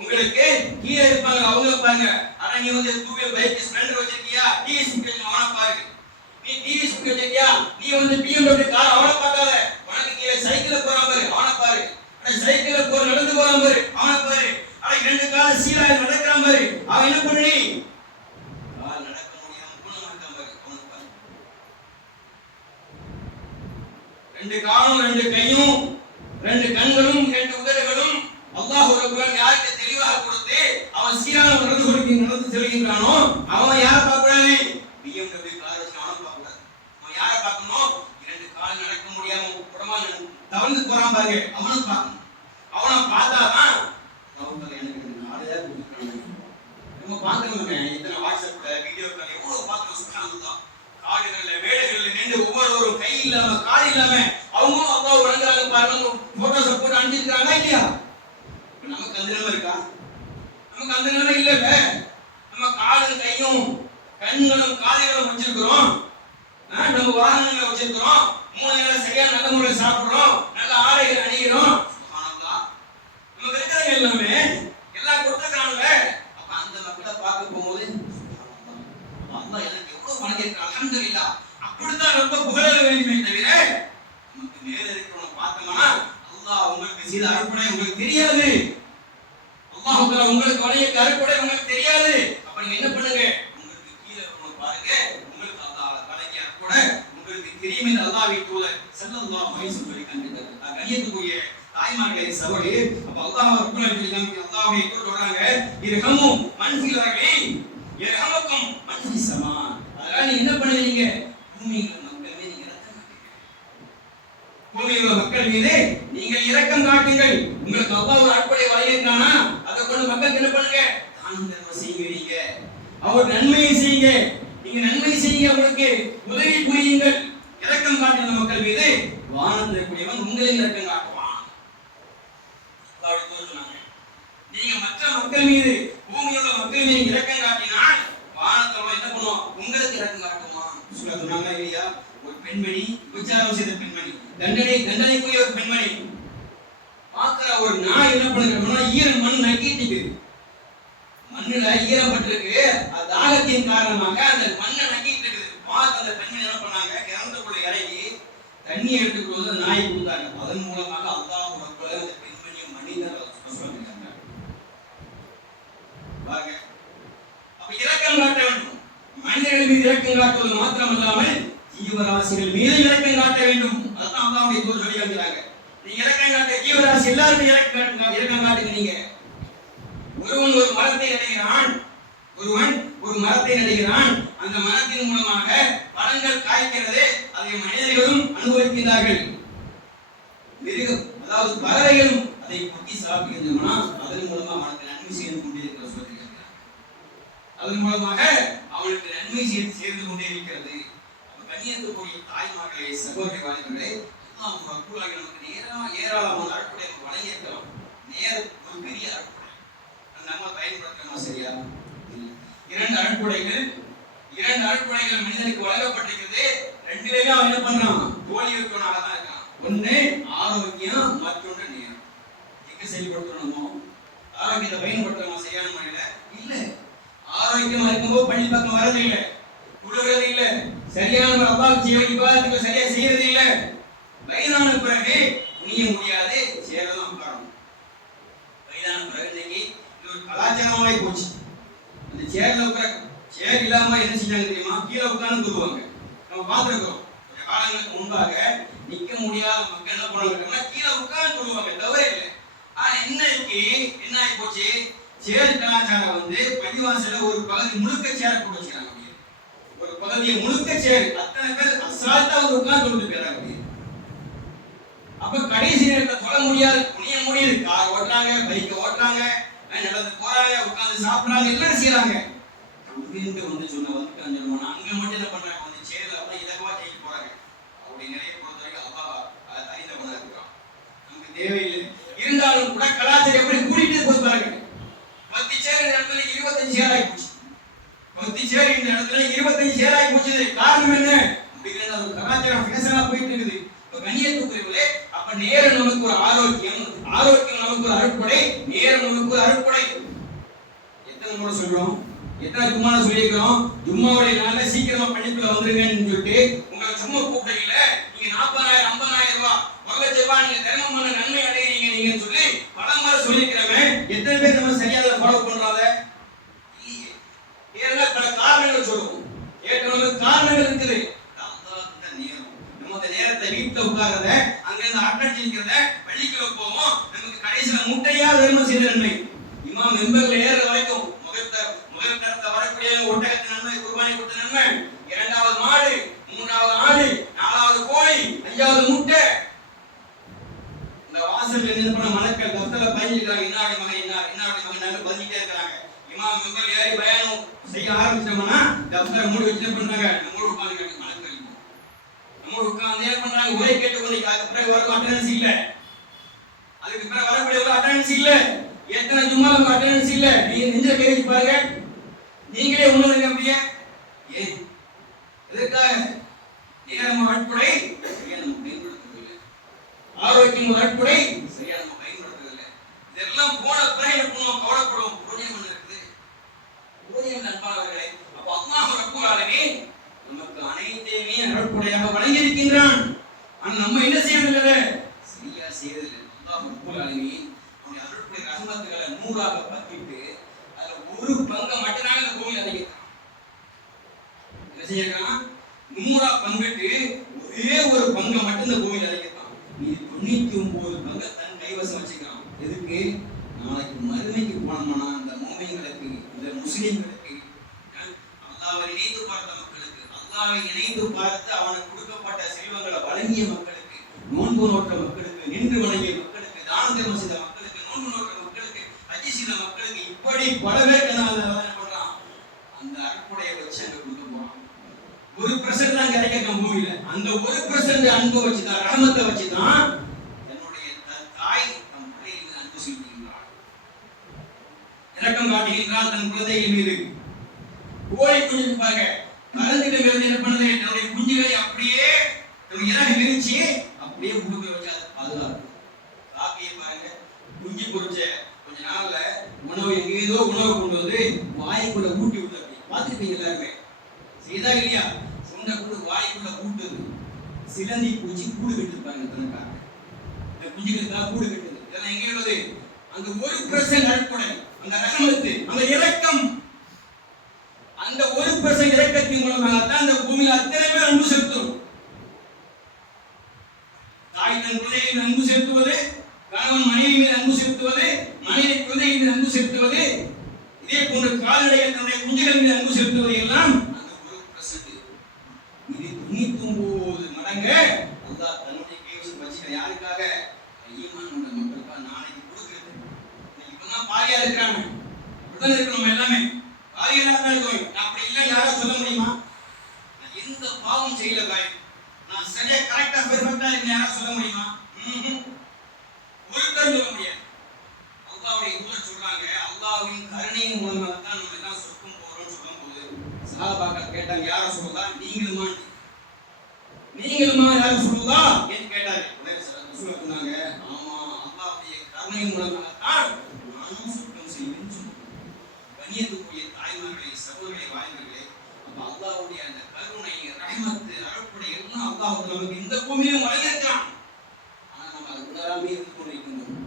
உங்களுக்கு கீழே இருப்பாங்க அவங்கள பாருங்க. ஆனா நீ வந்து பைக் ஸ்ப்ளெண்டர் வச்சிருக்கியா, டிவிஎஸ் அவனை பாருங்க. நீ டிவிஎஸ் வச்சிருக்கியா, நீ வந்து BMW கார் அவனை பார்க்காத. உனக்கு கீழே சைக்கிள்ல போறான் பாரு அவனை பாரு. சைக்கிள்ல நடந்து போறான் பாரு அவனை பாரு. ஆனா 2 கால சீரா நடக்கிறான் பாரு அவன் என்ன பண்ணி ரெண்டு காலும் 2 கையும் 2 கண்களும் 2 உதடுகளும் அல்லாஹ் ரப்பல் யாருக்கு தெளிவாக கொடுத்து அவன் சீரான நடந்து செல்கின்றானோ அவன் யாரை பார்க்கக்கூடாது? BMW காரை அவனை பார்க்கக்கூடாது. அவன் யாரை பார்க்கணும்? 2 கால் நடக்க முடியாம உடம்பா தவழ்ந்து போறான் பாருங்க அவனை பார்க்கணும். அவனை பார்த்தாதான் அவங்க எனக்கு நாளையா கொடுக்குறாங்க. நம்ம பார்க்கணுமே இத்தனை வாட்ஸ்அப்ல வீடியோக்கள் எவ்வளவு பார்க்கணும். சுப்ஹானல்லாஹ். காடுகள்ல மேடுகள்ல நின்று ஒவ்வொருவரும் கை இல்லாம கால் இல்லாம அவங்களும் அல்லாஹ் வணங்குறாங்க பாருங்க. போட்டோஸ் போட்டு அனுப்பிச்சிருக்காங்க இல்லையா? நமக்கு அந்த நிலைமை இருக்கா? நமக்கு அந்த நிலைமை இல்லைல்ல. நம்ம காலும் கையும் கண்களும் காதுகளும் வச்சிருக்கிறோம், நம்ம வாகனங்களை வச்சிருக்கிறோம், 3 நேரம் சரியா நல்ல முறையில் சாப்பிடுறோம், நல்ல ஆடைகள் அணிகிறோம். நம்ம இருக்கிறது எல்லாமே எல்லாம் கொடுத்துருக்காங்கல்ல. அப்ப அந்த மக்களை பார்க்க போகும்போது அல்லாஹ் எனக்கு எவ்வளவு வணங்கியிருக்கான் அல்ஹம்துலில்லாஹ் அப்படித்தான் ரொம்ப புகழ வேண்டுமே தவிர நமக்கு மேல இருக்கிறவங்க பார்த்தோம்னா அல்லாஹ் உங்களுக்கு செய்த அருட்கொடை உங்களுக்கு தெரியாது. அல்லாஹ் உங்களுக்கு வழங்கிய அருட்கொடை உங்களுக்கு தெரியாது. அப்ப நீங்க என்ன பண்ணுங்க? உங்களுக்கு கீழே இருக்கிறவங்க பாருங்க, உங்களுக்கு அல்லாஹ் வழங்கிய அருட்கொடை உங்களுக்கு தெரியும் என்று அல்லாஹ்வின் தூதர் ஸல்லல்லாஹு அலைஹி வஸல்லம் கண்டித்தார். கண்ணியத்துக்குரிய தாய்மார்களே சகோதரி, அப்ப அல்லாஹ் ரப்பல் ஆலமீன் அல்லாஹ்வை சொல்றாங்க, இர்ஹமு மன் ஃபில் அர்தி யர்ஹமுக்கும் மன் ஃபிஸ் ஸமா. அதனால நீங்க என்ன பண்ணுவீங்க? பூமியில மக்கள் மீது இரக்கம் காட்டுங்க. பூமியில மக்கள் மீது நீங்கள் இரக்கம் காட்டுங்கள். உங்களுக்கு அல்லாஹ் ஒரு அற்புதத்தை வழங்கியிருக்கானா அதை கொண்டு மக்களுக்கு என்ன பண்ணுங்க? தானம் தர்மம் செய்யுங்க. அவர் நன்மையை செய்யுங்க. நீங்க நன்மை செய்யுங்க, அவங்களுக்கு உதவி புரியுங்கள். இரக்கம் காட்டுங்க மக்கள் மீது. வானம் இருக்கக்கூடியவன் உங்களையும் இரக்கம் காட்டுவான். நீங்க மற்ற மக்கள் மீது பூமியோட மக்கள் மீது இரக்கம் காட்டினால் வானத்தோட என்ன பண்ணுவோம்? உங்களுக்கு இரக்கம் காட்டுமா? சொன்னாங்க பெண்மணி, விபச்சாரம் செய்த பெண்மணி, தண்டனைக்குரிய ஒரு பெண்மணி. பார்க்கிற ஒரு நாய் என்ன பண்ணுறோம்னா ஈரம் மண் நக்கிட்டு மண்ணுல ஈரம் பட்டிருக்கு. தாகத்தின் காரணமாக அந்த மண்ணை நக்கிட்டு இருக்குது. பார்த்து அந்த பெண்மணி என்ன பண்ணாங்க, கிணத்துக்குள்ள இறங்கி தண்ணி எடுத்துட்டு வந்து நாய் கொடுத்தாங்க. அதன் மூலமாக அல்லாஹ் ரப்பல் அந்த பெண்மணியை மனிதர் சொல்லிருக்காங்க. பாருங்க, அப்ப இரக்கம் காட்ட வேண்டும். மனிதர்கள் மீது இரக்கம் காட்டுவது மாத்திரமல்லாமல் ஜீவராசிகள் மீது இரக்கம் காட்ட வேண்டும். அதான் அல்லாஹ்வுடைய தூதர் சொல்லி காட்டுறாங்க. நீ இரக்கம் காட்ட ஜீவராசி எல்லாருக்கும் இரக்கம் காட்டுங்க. நீங்க ஒருவன் ஒரு மரத்தை நடுகிறான், ஒருவன் ஒரு மரத்தை நடுகிறான். அந்த மரத்தின் மூலமாக பழங்கள் காய்க்கிறது. அதை மனிதர்களும் அனுபவிக்கிறார்கள். மிருகம், அதாவது பறவைகளும் அதை கொத்தி சாப்பிடுகின்றன. அதன் மூலமாக அவனுக்கு நன்மை செய்து கொண்டிருக்கிற சொல்லியிருக்கிறார். அதன் மூலமாக அவனுக்கு நன்மை சேர்ந்து கொண்டே இருக்கிறது. கண்ணியத்துக்குரிய தாய்மார்களே, சகோதரி வாலிபர்களே, நமக்கு ஏராளமான அற்புதத்தை வழங்கியிருக்கிறோம். ஒரு பெரிய அற்புதம் நம்ம பயன்படுத்தணுமா? சரியா? இரண்டு அற்புதங்கள் மனிதனுக்கு வழங்கப்பட்டிருக்கிறது. ரெண்டுலயுமே அவன் என்ன பண்றான்? தோல்வி இருக்கனாக தான் இருக்கான். ஒண்ணு ஆரோக்கியம், மற்றொன்று நேரம். எங்க செயல்படுத்தணுமோ ஆரோக்கியத்தை பயன்படுத்தணுமா? சரியான முறையில இல்ல. ஆரோக்கியமா இருக்கும்போது பள்ளி பக்கம் வர்றது இல்லை, உழுகிறது இல்லை, சரியான அப்பாவுக்கு செய்வதுக்கு சரியா செய்யறது இல்லை. வயதான பிறகு புனிய முடியாது, சேரதான் காரணம். வயதான பிறகு இன்னைக்கு இது ஒரு கலாச்சாரமாய் போச்சு. அந்த சேர்ல சேர் இல்லாம என்ன செஞ்சாங்க தெரியுமா? கீழே உட்கார்ந்து தூங்குவாங்க. நம்ம பார்த்துருக்கோம். கொஞ்ச காலங்களுக்கு முன்பாக நிக்க முடியாத மக்கள் என்ன பண்ணுவாங்கன்னா கீழே உட்கார்ந்து தூங்குவாங்க, தவறே இல்லை. ஆனா இன்னைக்கு என்ன ஆகி போச்சு? சேர் கலாச்சாரம் வந்து பள்ளிவாசல ஒரு பகுதி முழுக்க சேர் போட்டு வச்சுக்கிறாங்க. ஒரு பகுதியை முழுக்க சேர், அத்தனை பேர் அசால்ட்டா வந்து உட்கார்ந்து சொல்லிட்டு போயிடறாங்க. அப்ப கடைசி நேரத்தை சொல்ல முடியாது, புனிய முடியுது. கார் ஓட்டுறாங்க, பைக் ஓட்டுறாங்க, நடந்து போறாங்க, உட்கார்ந்து சாப்பிடுறாங்க, எல்லாம் செய்யறாங்க. வந்து சொன்ன வந்து அங்க மட்டும் என்ன பண்றாங்க? வந்து சேர்ல அப்படியே இலகுவா ஜெயிக்க போறாங்க. அப்படி நிறைய பொறுத்த வரைக்கும் அப்பா அறிந்தவனா இருக்கிறான். நமக்கு தேவையில்லை. இருந்தாலும் கூட கலாச்சாரம் எப்படி கூட்டிட்டு போய் பாருங்க. 10 சேர் இந்த இடத்துல 25 சேர் ஆகி போச்சு. 10 சேர் இந்த இடத்துல 25 சேர் ஆகி போச்சு. காரணம் என்ன? அப்படிங்கிற ஒரு கலாச்சாரம் ஃபேஷனா போயிட்டு இருக்குது. கண்ணியத்துக்குரியவர்களே, அப்ப நேரம் நமக்கு ஒரு ஆரோக்கியம், ஆரோக்கியம் நமக்கு ஒரு அருட்படை, நேரம் நமக்கு ஒரு அருட்படை. எத்தனை முறை சொல்றோம்? எத்தனை ஜும்மா சொல்லியிருக்கிறோம்? ஜும்மாவுடைய நாள்ல சீக்கிரமா பள்ளிக்குள்ள வந்துருங்கன்னு சொல்லிட்டு உங்களை சும்மா கூப்பிடல. நீங்க 40,000 50,000 ரூபாய் 1,00,000 ரூபாய் நீங்க தினமும் நன்மை அடைகிறீங்க நீங்கன்னு சொல்லி பல முறை சொல்லியிருக்கிறவங்க எத்தனை பேர் நம்ம சரியா அதை ஃபாலோ பண்றாங்க? ஏன்னா பல காரணங்கள் சொல்லுவோம். ஏற்கனவே காரணங்கள் இருக்குது. நேரத்தை வீட்டுல உட்கார்றத, அங்கிருந்து அட்டடிச்சு நிக்கிறத, பள்ளிக்குள்ள போவோம். நமக்கு கடைசியில முட்டையா தர்மம் செய்த நன்மை. இமாம் மெம்பர்ல ஏற வரைக்கும் முதல் வரக்கூடிய ஒட்டகத்தின் நன்மை, குர்பானி கொடுத்த நன்மை, 2வது மாடு, 3வது ஆடு, 4வது கோழி, 5வது முட்டை. இந்த வாசல்ல என்ன பண்ண மலக்கள் தப்தல பதிஞ்சிருக்காங்க. இன்னாடி மகன் பதிஞ்சிட்டே இருக்காங்க. இமாம் மெம்பர் ஏறி பயணம் செய்ய ஆரம்பிச்சோம்னா தப்தல மூடி வச்சு என்ன பண்றாங்க? மூடி உட்கார்ந்து உட்கார்ந்து என்ன பண்றாங்க? உரை கேட்டுக்கொண்டு அதுக்கு பிறகு வர அட்டெண்டன்ஸ் இல்ல. அதுக்கு பிறகு வரக்கூடிய ஒரு அட்டெண்டன்ஸ் இல்ல. எத்தனை ஜும்மாவுக்கு அட்டெண்டன்ஸ் இல்ல. நீங்க நெஞ்ச கேட்சி பாருங்க. நீங்களே உணர்றீங்க அப்படியே. ஏன்? எதற்காக? நேரம் அற்புடை சரியா நம்ம பயன்படுத்துவதில்லை. ஆரோக்கியம் ஒரு அற்புடை சரியா நம்ம பயன்படுத்துவதில்லை. இதெல்லாம் போன பிறகு என்ன பண்ணுவோம்? கவலைப்படுவோம். புரோஜனம் இருக்குது. புரோஜனம் நண்பர்களே. அப்ப அல்லாஹ் ரப்பல் ஆலமீன் நமக்கு அனைத்தையுமே அருட்கொடையாக வழங்கியிருக்கின்றான். ஆனால் நம்ம என்ன செய்யவில்லை? சரியா செய்யறதில்லை. அல்லாஹ் ரப்பல் ஆலமீன் அவனுடைய அருட்கொடை ரஹ்மத்துகளை 100ஆக பங்கிட்டு அதுல ஒரு பங்கை மட்டும்தான் இந்த பூமியில் அதிகரிக்கிறான். என்ன செய்யறான்? 100ஆ பங்கிட்டு ஒரே ஒரு பங்கை மட்டும் இந்த பூமியில் அதிகரிக்கிறான். நீ 99 பங்கை தன் கைவசம் வச்சுக்கிறான். எதுக்கு? நாளைக்கு மறுமைக்கு போனோம்னா இந்த மூமின்களுக்கு, இந்த முஸ்லிம்களுக்கு அல்லாஹ்வை நினைத்து பார்த்த மக்களுக்கு, அல்லாஹ்வை நினைத்து பார்த்து அவனுக்கு கொடுக்கப்பட்ட செல்வங்களை வழங்கிய மக்களுக்கு, நோன்பு நோற்ற மக்களுக்கு, நின்று வணங்கிய மக்களுக்கு, தான தர்மம் செய்த மக்களுக்கு, நோன்பு நோற்ற மக்களுக்கு, ஹஜ் செய்த மக்களுக்கு, இப்படி பல பேருக்கு என்ன பண்றான்? அந்த அற்புடைய வச்சு அங்க கொடுக்க போறான். 1% தான் கிடைக்க பூமியில. அந்த 1% அன்பை வச்சுதான், ரஹமத்தை வச்சுதான் என்னுடைய தாய் தன் பிள்ளையின் மீது அன்பு செலுத்துகின்றாள், இரக்கம் காட்டுகின்றாள் தன் குழந்தைகள் மீது. கோழி குஞ்சு பாருங்க, பறந்துட்டு இருந்து என்ன பண்ணுது? தன்னுடைய குஞ்சுகளை அப்படியே ஒரு இறகு விரிச்சு அப்படியே உடுக்க வச்சு அதை பாதுகாக்கும். காக்கையை பாருங்க, குஞ்சு பொறிச்ச கொஞ்ச நாள்ல உணவு எங்கேயோ உணவு கொண்டு வந்து வாய்க்குள்ள ஊட்டி விட்டு அப்படி பார்த்துருப்பீங்க எல்லாருமே. செய்தா இல்லையா? சொன்ன கூட வாய்க்குள்ள ஊட்டுது. சிலந்தி பூச்சி கூடு கட்டிருப்பாங்க தனக்காக, இந்த குஞ்சுகளுக்காக கூடு கட்டுது. இதெல்லாம் எங்கே உள்ளது? அந்த 1% அற்புடை, அந்த ரஹமத்து, அந்த இரக்கம், அந்த 1% இரக்கத்தின் மூலமாகத்தான் அந்த பூமியில் அத்தனை பேர் அன்பு செலுத்தும். தாய் தன் குழந்தையின் அன்பு செலுத்துவது, கணவன் மனைவி மீது அன்பு செலுத்துவது, மனைவி குழந்தை மீது அன்பு செலுத்துவது, இதே போன்ற கால்நடைகள் தன்னுடைய குஞ்சுகள் மீது அன்பு செலுத்துவது எல்லாம் அந்த 1%. இது 99 மடங்கு அல்லாஹ் தன்னுடைய கைவசம் வச்சுக்க. யாருக்காக? ஈமான் உள்ள மக்களுக்காக நாளைக்கு கொடுக்கிறது. இப்பதான் பாரியா இருக்கிறாங்க, உடனே இருக்கணும், எல்லாமே பாரியா தான் இருக்கோம். அப்படி இல்லை யாரோ சொல்ல முடியுமா? நான் எந்த பாவம் செய்யல பாய், நான் சரியா கரெக்டா பெர்ஃபெக்ட்டா இருக்கேன் யாரோ சொல்ல முடியுமா? ஒருத்தர் சொல்ல முடியாது. அல்லாஹ்வுடைய தூதர் சொல்றாங்க, அல்லாஹ்வின் கருணையின் மூலமாக தான் நம்ம எல்லாம் சொர்க்கம் போறோம்னு சொல்லும்போது சஹாபாக்கள் கேட்டாங்க, யாரோ சொல்றதா? நீங்களுமா யாரோ சொல்றதா என்று கேட்டாங்க. உடனே ரசூல் சொன்னாங்க, ஆமா, அல்லாஹ்வுடைய கருணையின் மூலமாக தான் நானும் சொர்க்கம் செய்வேன்னு சொன்னாங்க. கண்ணியத்துக்குரிய தாய்மார்களே, சகோதரர்களே, வாலிபர்களே, அப்ப அல்லாஹ்வுடைய அந்த கருணை, ரஹ்மத், அருட்கொடை எல்லாம் அல்லாஹ் நமக்கு இந்த பூமியிலும் வழங்கியிருக்கான். ஆனா நம்ம அதை உணராமே இருந்து கொண்டிருக்கின்றோம்.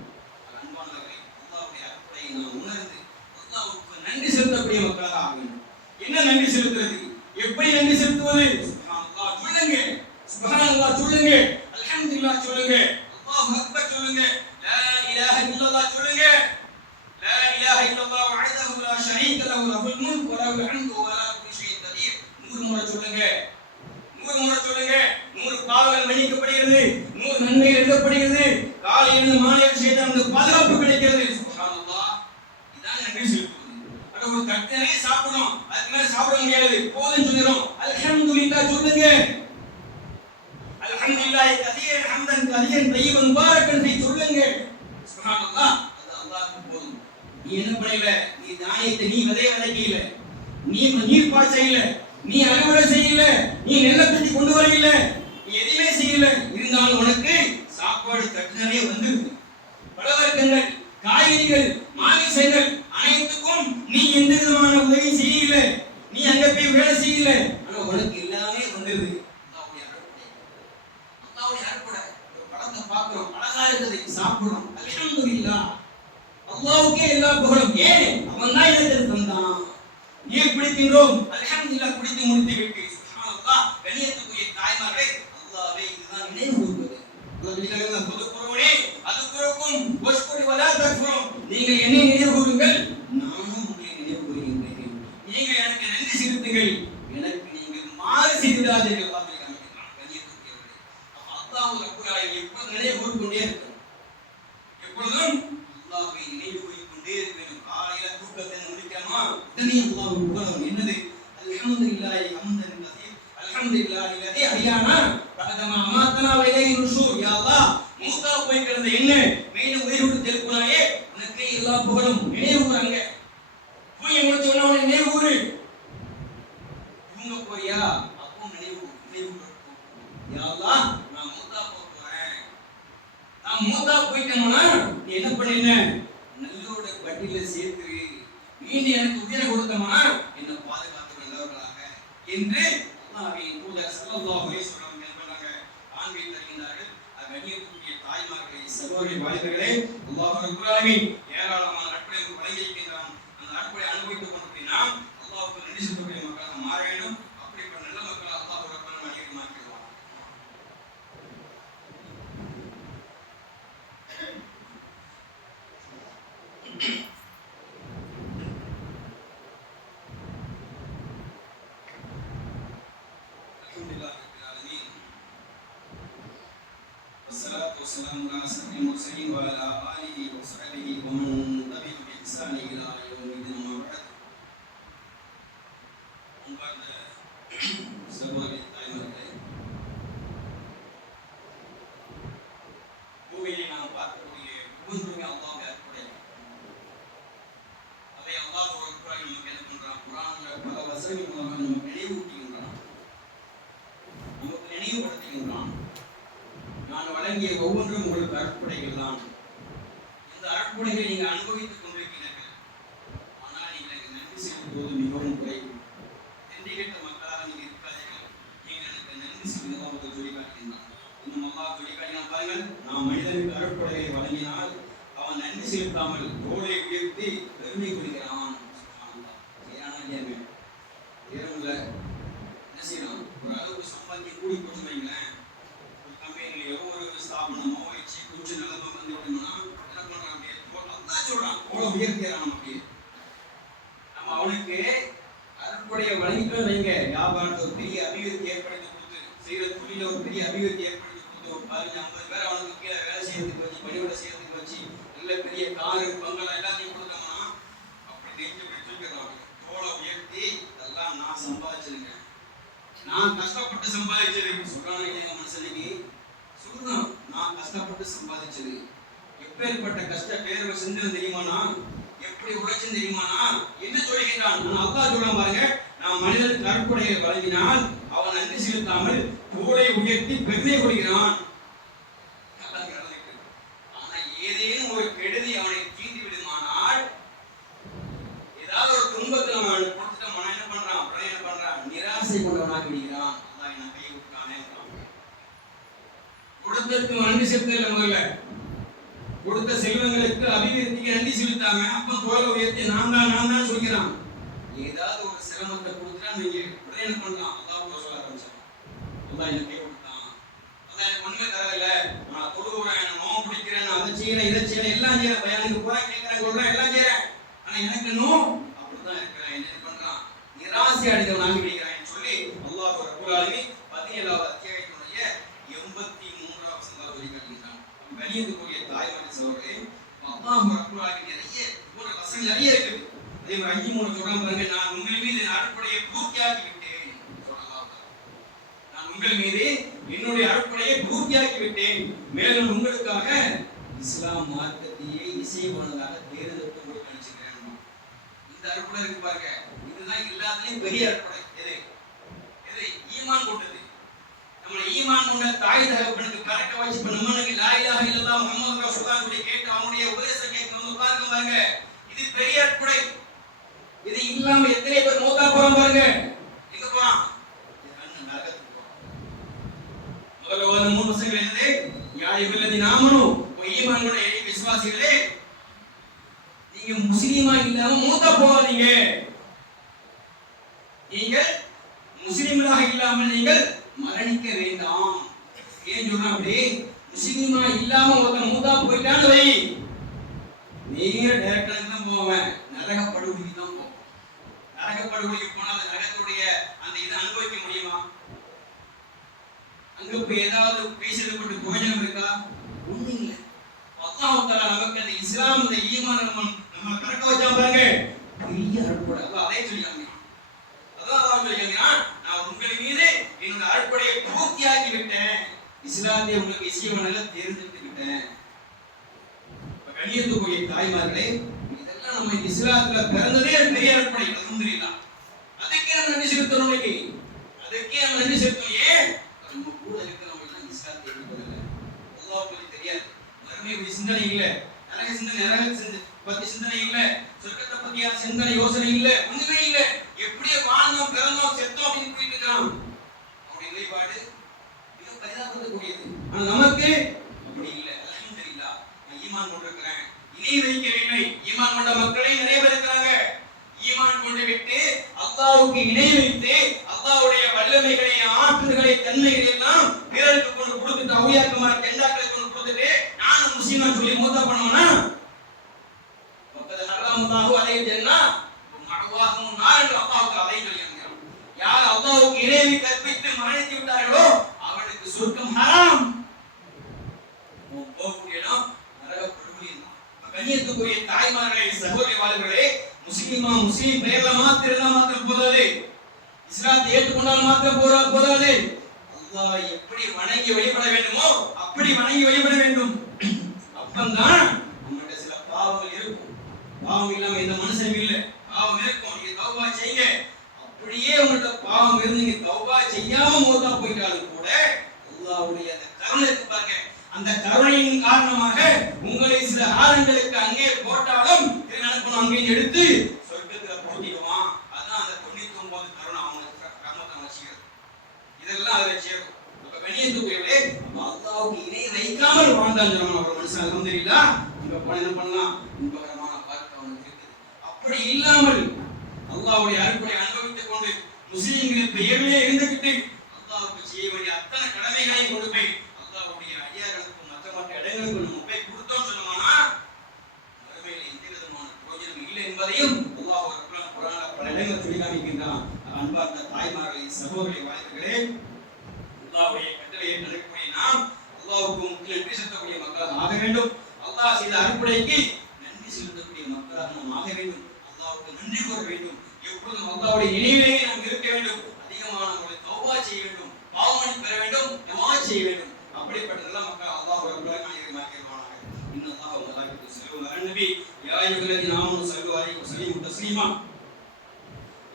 அன்பானவர்களே, அல்லாஹ்வுடைய அருட்கொடையை நாம் உணர்ந்து அல்லாஹ்வுக்கு நன்றி செலுத்தக்கூடிய மக்களாக ஆக வேண்டும். என்ன நன்றி செலுத்துறது? எப்படி நன்றி செலுத்துவது? சுப்ஹானல்லாஹ் சொல்லுங்க, சுப்ஹானல்லாஹ் சொல்லுங்க, அல்ஹம்துலில்லாஹ் சொல்லுங்க, அல்லாஹு அக்பர் சொல்லுங்க, லா இலாஹ இல்லல்லாஹ் சொல்லுங்க. லா இலாஹ இல்லல்லாஹ் வஹ்தஹு லா ஷரீக லஹு லஹுல் முல்கு வ லஹுல் ஹம்து வ லா குல்லி ஷைஇன் கதீர். 100 முறை சொல்லுங்க, 100 முறை சொல்லுங்க. 100 பாவங்கள் மன்னிக்கப்படுகிறது, 100 நன்மைகள் எழுதப்படுகிறது, காலையிலிருந்து மாலை செய்த அந்த பாதுகாப்பு கிடைக்கிறது. சுப்ஹானல்லாஹ். இதான் நன்றி செலுத்துவது. அட ஒரு தட்டு நிறைய சாப்பிடணும், அதுக்கு மேல சாப்பிட முடியாது, போதும்னு சொல்லிரும். அல்ஹம்துலில்லாஹ் சொல்லுங்க. அல்ஹம்துலில்லாஹி கதீரன் ஹம்தன் கதீரன் தய்யிபன் முபாரக்கன் ஃபீ சொல்லுங்க. சுப்ஹானல்லாஹ். அது அல்லாஹ்வுக்கு போதும். நீ என்ன பண்ணல? நீ தானியத்தை நீ விதைக்கல, நீ நீர் பாய்ச்சல, நீ அறுவடை செய்யல, நீ நெல்லை குத்தி கொண்டு வரல, நீ எதுவுமே செய்யல. இருந்தாலும் உனக்கு சாப்பாடு தட்டு நிறைய வந்துருது. பலவர்க்கங்கள், காய்கறிகள், மாமிசங்கள் அனைத்துக்கும் நீ எந்த விதமான உதவி செய்யல, நீ அங்க போய் வேலை செய்யல, ஆனா உனக்கு எல்லாமே வந்துருது. அல்லாஹ்வுடைய அருட்கொடை. ஒரு பழத்தை பார்க்கிறோம், அழகா இருக்குது, சாப்பிடுறோம், அல்ஹம்துலில்லாஹ். அல்லாஹ்வுக்கே எல்லா புகழும். ஏன்? அவன் தான் எனக்கு தந்தான். நீர் குடிக்கின்றோம், அல்ஹம்துலில்லாஹ், குடித்து முடித்து விட்டு. சுப்ஹானல்லாஹ். கண்ணியத்துக்குரிய தாய்மார்களே, அல்லாஹ்வை இதுதான் நினைவு கூர்வது. அல்லாஹ் சொல்லுகிறவனே, அதுக்குறக்கும் வஷ்குரி வலா தக்ஃபுரும். நீங்கள் என்னை நினைவு கூறுங்கள், நானும் உங்களை நினைவு கூறுகின்றேன். நீங்கள் எனக்கு நன்றி செலுத்துங்கள், எனக்கு நீங்கள் மாறு செய்தாதீர்கள். அல்லாஹ் காமிக்கிறான். கண்ணியத்துக்குரியவர்களே, அல்லாஹ் ரப்பல் ஆலமீன் எப்போதும் நினைவு கூர்ந்தே இருக்கிறார். எப்பொழுதும் அல்லாஹ்வை நினைவு கூறிக்கொண்டே இருக்க வேண்டும். காலையில தூக்கத்தை முடிக்காம உடனே அல்லாஹ்வை புகழணும். என்னது? அல்ஹம்துலில்லாஹி ஹம்தன் கஸீர், அல்ஹம்துலில்லாஹி அல்லதி அஹ்யானா பஅதமா அமாத்தனா வ இலைஹி நுஷூர். யா அல்லாஹ், மூத்தா போய் கிடந்த என்ன மீண்டும் உயிரோடு எழுப்புனாயே, உனக்கே எல்லா புகழும். நினைவு கூறாங்க. தூங்கி முடிச்ச உடனே நினைவு கூறு. தூங்க போறியா? அப்போ நினைவு கூறு. யா அல்லாஹ், நான் மூத்தா போறேன். நான் மூத்தா போயிட்டேன்னா நீ என்ன பண்ணின? நல்லோட பட்டியல சேர்த்து மீண்டும் எனக்கு உயிரை கொடுத்தமா என்ன பாதுகாத்து நல்லவர்களாக என்று அல்லாஹ்வின் தூதர் ஸல்லல்லாஹு அலைஹி வஸல்லம் என்பதாக ஆண்மை தருகின்றார்கள். கண்ணியத்துக்குரிய தாய்மார்களே, சகோதரி வாலிபர்களே, அல்லாஹ் ரப்பல் ஆலமீன் ஏராளமான நட்புகளை வழங்கியிருக்கின்றான். அந்த நட்புகளை அனுபவித்துக் கொண்டு நாம் அல்லாஹ்வுக்கு நன்றி செலுத்தக்கூடிய மக்களாக மாற வேண்டும். அப்படிப்பட்ட நல்ல மக்களாக அல்லாஹ் ரப்பல் ஆலமீன் மாற்றிடுவான். والسلام على أشرف المرسلين وعلى آله وصحبه ومن تبعهم بإحسان إلى يوم الدين. أما بعد. அன்பார்ந்த சகோதரி தாய்மார்களே, பூமியை நாம் பார்க்கக்கூடிய ஒவ்வொன்றுமே அல்லாஹ்வுடைய அருட்கொடை. அதை அல்லாஹ் நமக்கு என்ன பண்றான்? குர்ஆன்ல பல வசனங்கள் மூலமாக நமக்கு நினைவூட்டுகின்றான், நமக்கு நினைவுபடுத்துகின்றான். தான். நான் வழங்கிய ஒவ்வொன்றும் உங்களுக்கு அற்புடைகள் தான். இந்த அற்புடைகளை நீங்கள் அனுபவித்துக் கொண்டிருக்கிறீர்கள். ஆனால் நீங்கள் எனக்கு நன்றி செலுத்துவது மிகவும் குறைவு. நன்றி கேட்ட மக்களாக நீங்கள் இருக்காதீர்கள். நீங்கள் எனக்கு நன்றி செலுத்துவதாக உங்களுக்கு சொல்லி காட்டுகின்றான். இன்னும் அல்லாஹ் சொல்லி காட்டினான் பாருங்கள். நாம் மனிதனுக்கு அற்புடைகளை வழங்கினால் அவன் நன்றி செலுத்தாமல் தோளை உயர்த்தி பெருமை கொள்கிறான். என்ன செய்யலாம்? ஒரு அளவுக்கு சம்பாதிக்க கூடி போட்டு வைங்களேன். ஒரு கம்பெனிலையோ ஒரு ஸ்தாபனமோ வச்சு கொஞ்சம் நிலமா வந்து விடணும்னா என்ன பண்றான்? அப்படியே தான் சொல்றான், தோளை உயர்த்திறான். அப்படியே நம்ம அவனுக்கு அற்புடைய வழங்கிட்டு வைங்க. வியாபாரத்தை ஒரு பெரிய அபிவிருத்தி ஏற்படுத்தி கொடுத்து, செய்யற தொழில ஒரு பெரிய அபிவிருத்தி ஏற்படுத்தி கொடுத்து, ஒரு 15-50 பேர் அவனுக்கு கீழே வேலை செய்யறதுக்கு வச்சு, பணியோட செய்யறதுக்கு வச்சு, நல்ல பெரிய காரு பங்களா எல்லாத்தையும் கொடுத்தோம்னா அப்படி நெஞ்சு வச்சுக்கிறான். தோளை உயர்த்தி அதெல்லாம் நான் சம்பாதிச்சிருங்க, நான் கஷ்டப்பட்டு சம்பாதிச்சது சொல்றாங்க. மனுஷனுக்கு சொல்றான், நான் கஷ்டப்பட்டு சம்பாதிச்சது. எப்பேற்பட்ட கஷ்ட பேர்வை செஞ்சது தெரியுமானா? எப்படி உழைச்சு தெரியுமானா? என்ன சொல்லுகிறான்? நான் அல்லாஹ் சொல்றான் பாருங்க. நான் மனிதனுக்கு அற்புடையை வழங்கினால் அவன் நன்றி செலுத்தாமல் தோளை உயர்த்தி பெருமை கொள்கிறான். ஆனா ஏதேனும் ஒரு கெடுதி அவனை தீண்டி விடுமானால், ஏதாவது ஒரு துன்பத்தில் அவன் கொடுத்துட்டோம்னா என்ன பண்றான்? உடனே என்ன பண்றான்? நிராசை கொண்டவனாக விடுகிறான். அல்லாஹ் என்ன கையை விட்டானே. கொடுத்ததுக்கு நன்றி செலுத்தல. முதல்ல கொடுத்த செல்வங்களுக்கு அபிவிருத்திக்கு நன்றி செலுத்தாம அப்ப தோளை உயர்த்தி நான் தான் சொல்கிறான். ஏதாவது ஒரு சிரமத்தை கொடுத்தா நீங்க உடனே என்ன பண்ணலாம்? அல்லாஹ் சொல்ல ஆரம்பிச்சான். அல்லாஹ் என்ன கை விட்டான். அல்லாஹ் எனக்கு ஒண்ணுமே தரல. நான் தொழுகிறேன், நோம்பு பிடிக்கிறேன், நான் அதை செய்யறேன், இதை செய்யறேன், எல்லாம் செய்யறேன், பயானுக்கு போறேன், கேட்கிறேன், கொள்றேன், எல்லாம் செய்யறேன். ஆனா எனக்கு இன்னும் அப்படிதான் இருக்கிறேன். என்ன பண்றான்? நிராசை அடைந்தவனாக விடுகிறான் சொல்லி அல்லாஹ் ரப்பல் ஆலமீன் 17வது அத்தியாயத்தினுடைய 83வது வசனத்தை சொல்லி காட்டுகிறான். கலியத்துக்குரிய தாய்மாரி சகோதரர்களே, அல்லாஹ் ரப்பல் ஆலமீன் நிறைய ஒரு வசனம் நிறைய இருக்குது. அதே மாதிரி 53 சொல்றான் பாருங்க. நான் உங்கள் மீது அற்புடையை பூர்த்தியாக்கி விட்டேன். நான் உங்கள் மீது என்னுடைய அற்புடையை பூர்த்தியாக்கி விட்டேன். மேலும் உங்களுக்காக இஸ்லாம் மார்க்கத்தையே இசைவானதாக தேர்ந்தெடுத்து உங்களுக்கு அனுப்பிச்சிருக்கிறேன். இந்த அற்புடை இருக்கு பாருங்க. இதுதான் எல்லாத்துலயும் பெரிய அற்புடை. எது எது? ஈமான் கொண்டது. நம்மளை ஈமான் கொண்ட தாய் தகப்பனுக்கு கரெக்டா வச்சு இப்ப நம்மளுக்கு லா இலாஹ இல்லல்லாஹ் முஹம்மது ரசூலுல்லாஹ் சொல்லி கேட்டு அவனுடைய உபதேசம் கேட்க வந்து உட்கார்ந்து பாருங்க. இது பெரிய அற்புடை. இது இல்லாம எத்தனை பேர் மௌத்தா போறான் பாருங்க. எங்க போறான்? நரகத்துக்கு போறான். முதல்ல ஒரு 3 வசனங்கள் என்னது? யா அய்யுஹல்லதீன ஆமனூ, ஈமான் கொண்ட விசுவாசிகளே, நீங்க முஸ்லிமா இல்லாம மௌத்தா போகாதீங்க. நீங்கள் முஸ்லிம்களாக இல்லாமல் நீங்கள் மரணிக்க வேண்டாம். ஏன் சொல்றா அப்படி? முஸ்லிமா இல்லாம ஒருத்தன் மௌத்தா போயிட்டான்னு வை, நீங்க டைரக்டா தான் போவேன், நரகப்படுகொலைக்கு தான் போவோம். நரகப்படுகொலைக்கு போனா அந்த நரகத்துடைய அந்த இதை அனுபவிக்க முடியுமா? அங்க போய் ஏதாவது பேசுறது கொண்டு பிரயோஜனம் இருக்கா? ஒண்ணும் இல்லை. அல்லாஹ் தஆலா நமக்கு அந்த இஸ்லாம் அந்த ஈமான் நம்ம கரெக்டா வச்சா பாருங்க, பெரிய அற்புடை. அல்லாஹ் அதே சொல்லிட்டாங்க. அல்லாஹ் சொல்லிட்டாங்க, நான் உங்கள் மீது என்னோட அற்புடையை பூர்த்தியாக்கி விட்டேன். இஸ்லாத்தை உங்களுக்கு இசைவானல தேர்ந்தெடுத்து விட்டேன். கண்ணியத்துக்குரிய தாய்மார்களே, இதெல்லாம் நம்ம இஸ்லாத்துல பிறந்ததே பெரிய அற்புடை. அல்ஹம்துலில்லாஹ். அதுக்கே நம்ம நன்றி செலுத்தணும். இன்னைக்கு அதுக்கே நம்ம நன்றி செலுத்தணும். ஏன்? நம்ம கூட இருக்கிறவங்க எல்லாம் இஸ்லாத்தை ஏற்றுக்கொள்ளல. அல்லாஹ்வுக்கு தெரியாது. மறுமை சிந்தனை இல்ல, நரக சிந்தனை, நரக பத்தி சிந்தனை இல்ல, சொர்க்கத்தை பத்திய சிந்தனை யோசனை இல்ல, ஒண்ணுமே இல்ல. எப்படியே வாழ்ந்தோம், பிறந்தோம், செத்தோம் அப்படின்னு போயிட்டு இருக்கான். அவருடைய நிலைப்பாடு மிக பரிதாபத்துக்குரியது. ஆனா நமக்கு அப்படி இல்ல. அல்ஹம்துலில்லாஹ். நான் ஈமான் கொண்டிருக்கிறேன், இணை வைக்கவில்லை. ஈமான் கொண்ட மக்களே நிறைய பேர் இருக்கிறாங்க. ஈமான் கொண்டு விட்டு அல்லாஹ்வுக்கு இணை வைத்து அல்லாஹ்வுடைய வல்லமைகளை, ஆற்றல்களை, தன்மைகளை எல்லாம் பிறருக்கு கொண்டு கொடுத்துட்டு, அவுலியாக்குமார் கெண்டாக்களை கொண்டு கொடுத்துட்டு நானும் முஸ்லிமா சொல்லி மௌத்தா பண்ணுவானா? வக்கத ஹரமல்லாஹு அலைஹி ஜன்னா மஅவாஹும் நார் என்று அல்லாஹ் அதை சொல்லியிருக்கிறான். யார் அல்லாஹ்வுக்கு இணை கற்பித்து மரணித்து விட்டார்களோ அவர்களுக்கு சொர்க்கம் ஹராம். கண்ணியத்துக்குரிய தாய்மார்களே, சகோதரிகளே, முஸ்லிம் பெயர்ல மாத்திரம் போதாது. இஸ்லாத்தை ஏற்றுக்கொண்டால் மாத்திரம் போதாது. அல்லாஹ் எப்படி வணங்கி வழிபட வேண்டுமோ அப்படி வணங்கி வழிபட வேண்டும். அப்பந்தான் நம்மகிட்ட சில பாவங்கள் இருக்கும். பாவம் இல்லாம எந்த மனுஷனும் இல்லை. பாவம் இருக்கும். நீங்க தௌபா செய்யுங்க. அப்படியே உங்கள்கிட்ட பாவம் இருந்து நீங்க தௌபா செய்யாம மௌத்தா போயிட்டாலும் கூட அல்லாஹ்வுடைய அல்லாஹ்வுடைய அந்த கருணை இருக்கு பாருங்க, அந்த கருணையின் காரணமாக உங்களை சில காலங்களுக்கு அங்கே போட்டாலும் நினைப்பணும் அங்கே எடுத்து சொர்க்கத்துல போட்டிடுவான். அதான் அந்த 99 கருணை அவங்களுக்கு ரஹ்மத் அவங்க செய்யறது. இதெல்லாம் அதை சேரும். அப்ப கண்ணியத்துக்குரியவர்களே, அல்லாஹ்வுக்கு இணை வைக்காமல் வாழ்ந்தாங்க ஒரு மனுஷன். அல்ஹம்துலில்லாஹ். இங்க போன என்ன பண்ணலாம், இன்பகரமான வாழ்க்கை அவனுக்கு இருக்குது. அப்படி இல்லாமல் அல்லாஹ்வுடைய அருளை அனுபவித்துக் கொண்டு முஸ்லிம்களின் பெயரிலே இருந்துகிட்டு அல்லாஹ்வுக்கு செய்ய வேண்டிய அத்தனை கடமைகளையும் கொண்டு போய் அல்லாஹ்வுடைய அடியார்களுக்கு மற்ற இடங்களுக்கு நம்ம போய் கொடுத்தோம் சொன்னோம்னா மறுமையில் எந்த விதமான பிரயோஜனம் இல்லை என்பதையும் அல்லாஹ் குர்ஆன்ல பல இடங்களில் சொல்லி காமிக்கின்றான். அன்பார்ந்த தாய்மார்களே, சகோதரி வாழ்க்கைகளே, அல்லாஹ்வுடைய கட்டளையை நடக்கக்கூடிய நாம் அல்லாஹ்வுக்கு நன்றி செலுத்தக்கூடிய மக்களாக ஆக வேண்டும். அல்லாஹ் செய்த அருட்கொடைக்கு நன்றி செலுத்தக்கூடிய மக்களாக நாம் ஆக வேண்டும். அல்லாஹ்வுக்கு நன்றி கூற வேண்டும். எப்பொழுதும் அல்லாஹ்வுடைய நினைவிலேயே நாம் இருக்க வேண்டும். அதிகமான முறையில் தௌபா செய்ய வேண்டும், பாவமன்னிப்பு பெற வேண்டும், துஆ செய்ய வேண்டும். அப்படிப்பட்ட நல்ல மக்கள் அல்லாஹ் ரப்பல் ஆலமீன் ஆக்கிடுவானாக. இன்னல்லாஹு வ மலாயிகத்துஹு யுஸல்லூன அலன் நபி யா அய்யுஹல்லதீன ஆமனு ஸல்லு அலைஹி வ ஸல்லிமு தஸ்லீமா.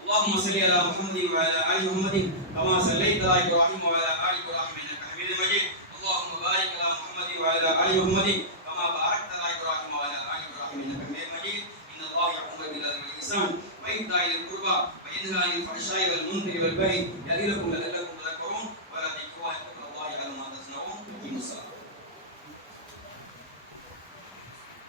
اللهم صل على محمد وعلى ال محمد كما صليت على ابراهيم وعلى ال ابراهيم انك حميد مجيد. اللهم بارك على محمد وعلى ال محمد كما باركت على ابراهيم وعلى ال ابراهيم انك حميد مجيد. ان الله يأمر بالعدل والإحسان وإيتاء ذي القربى وينهى عن الفحشاء والمنكر والبغي يعظكم لعلكم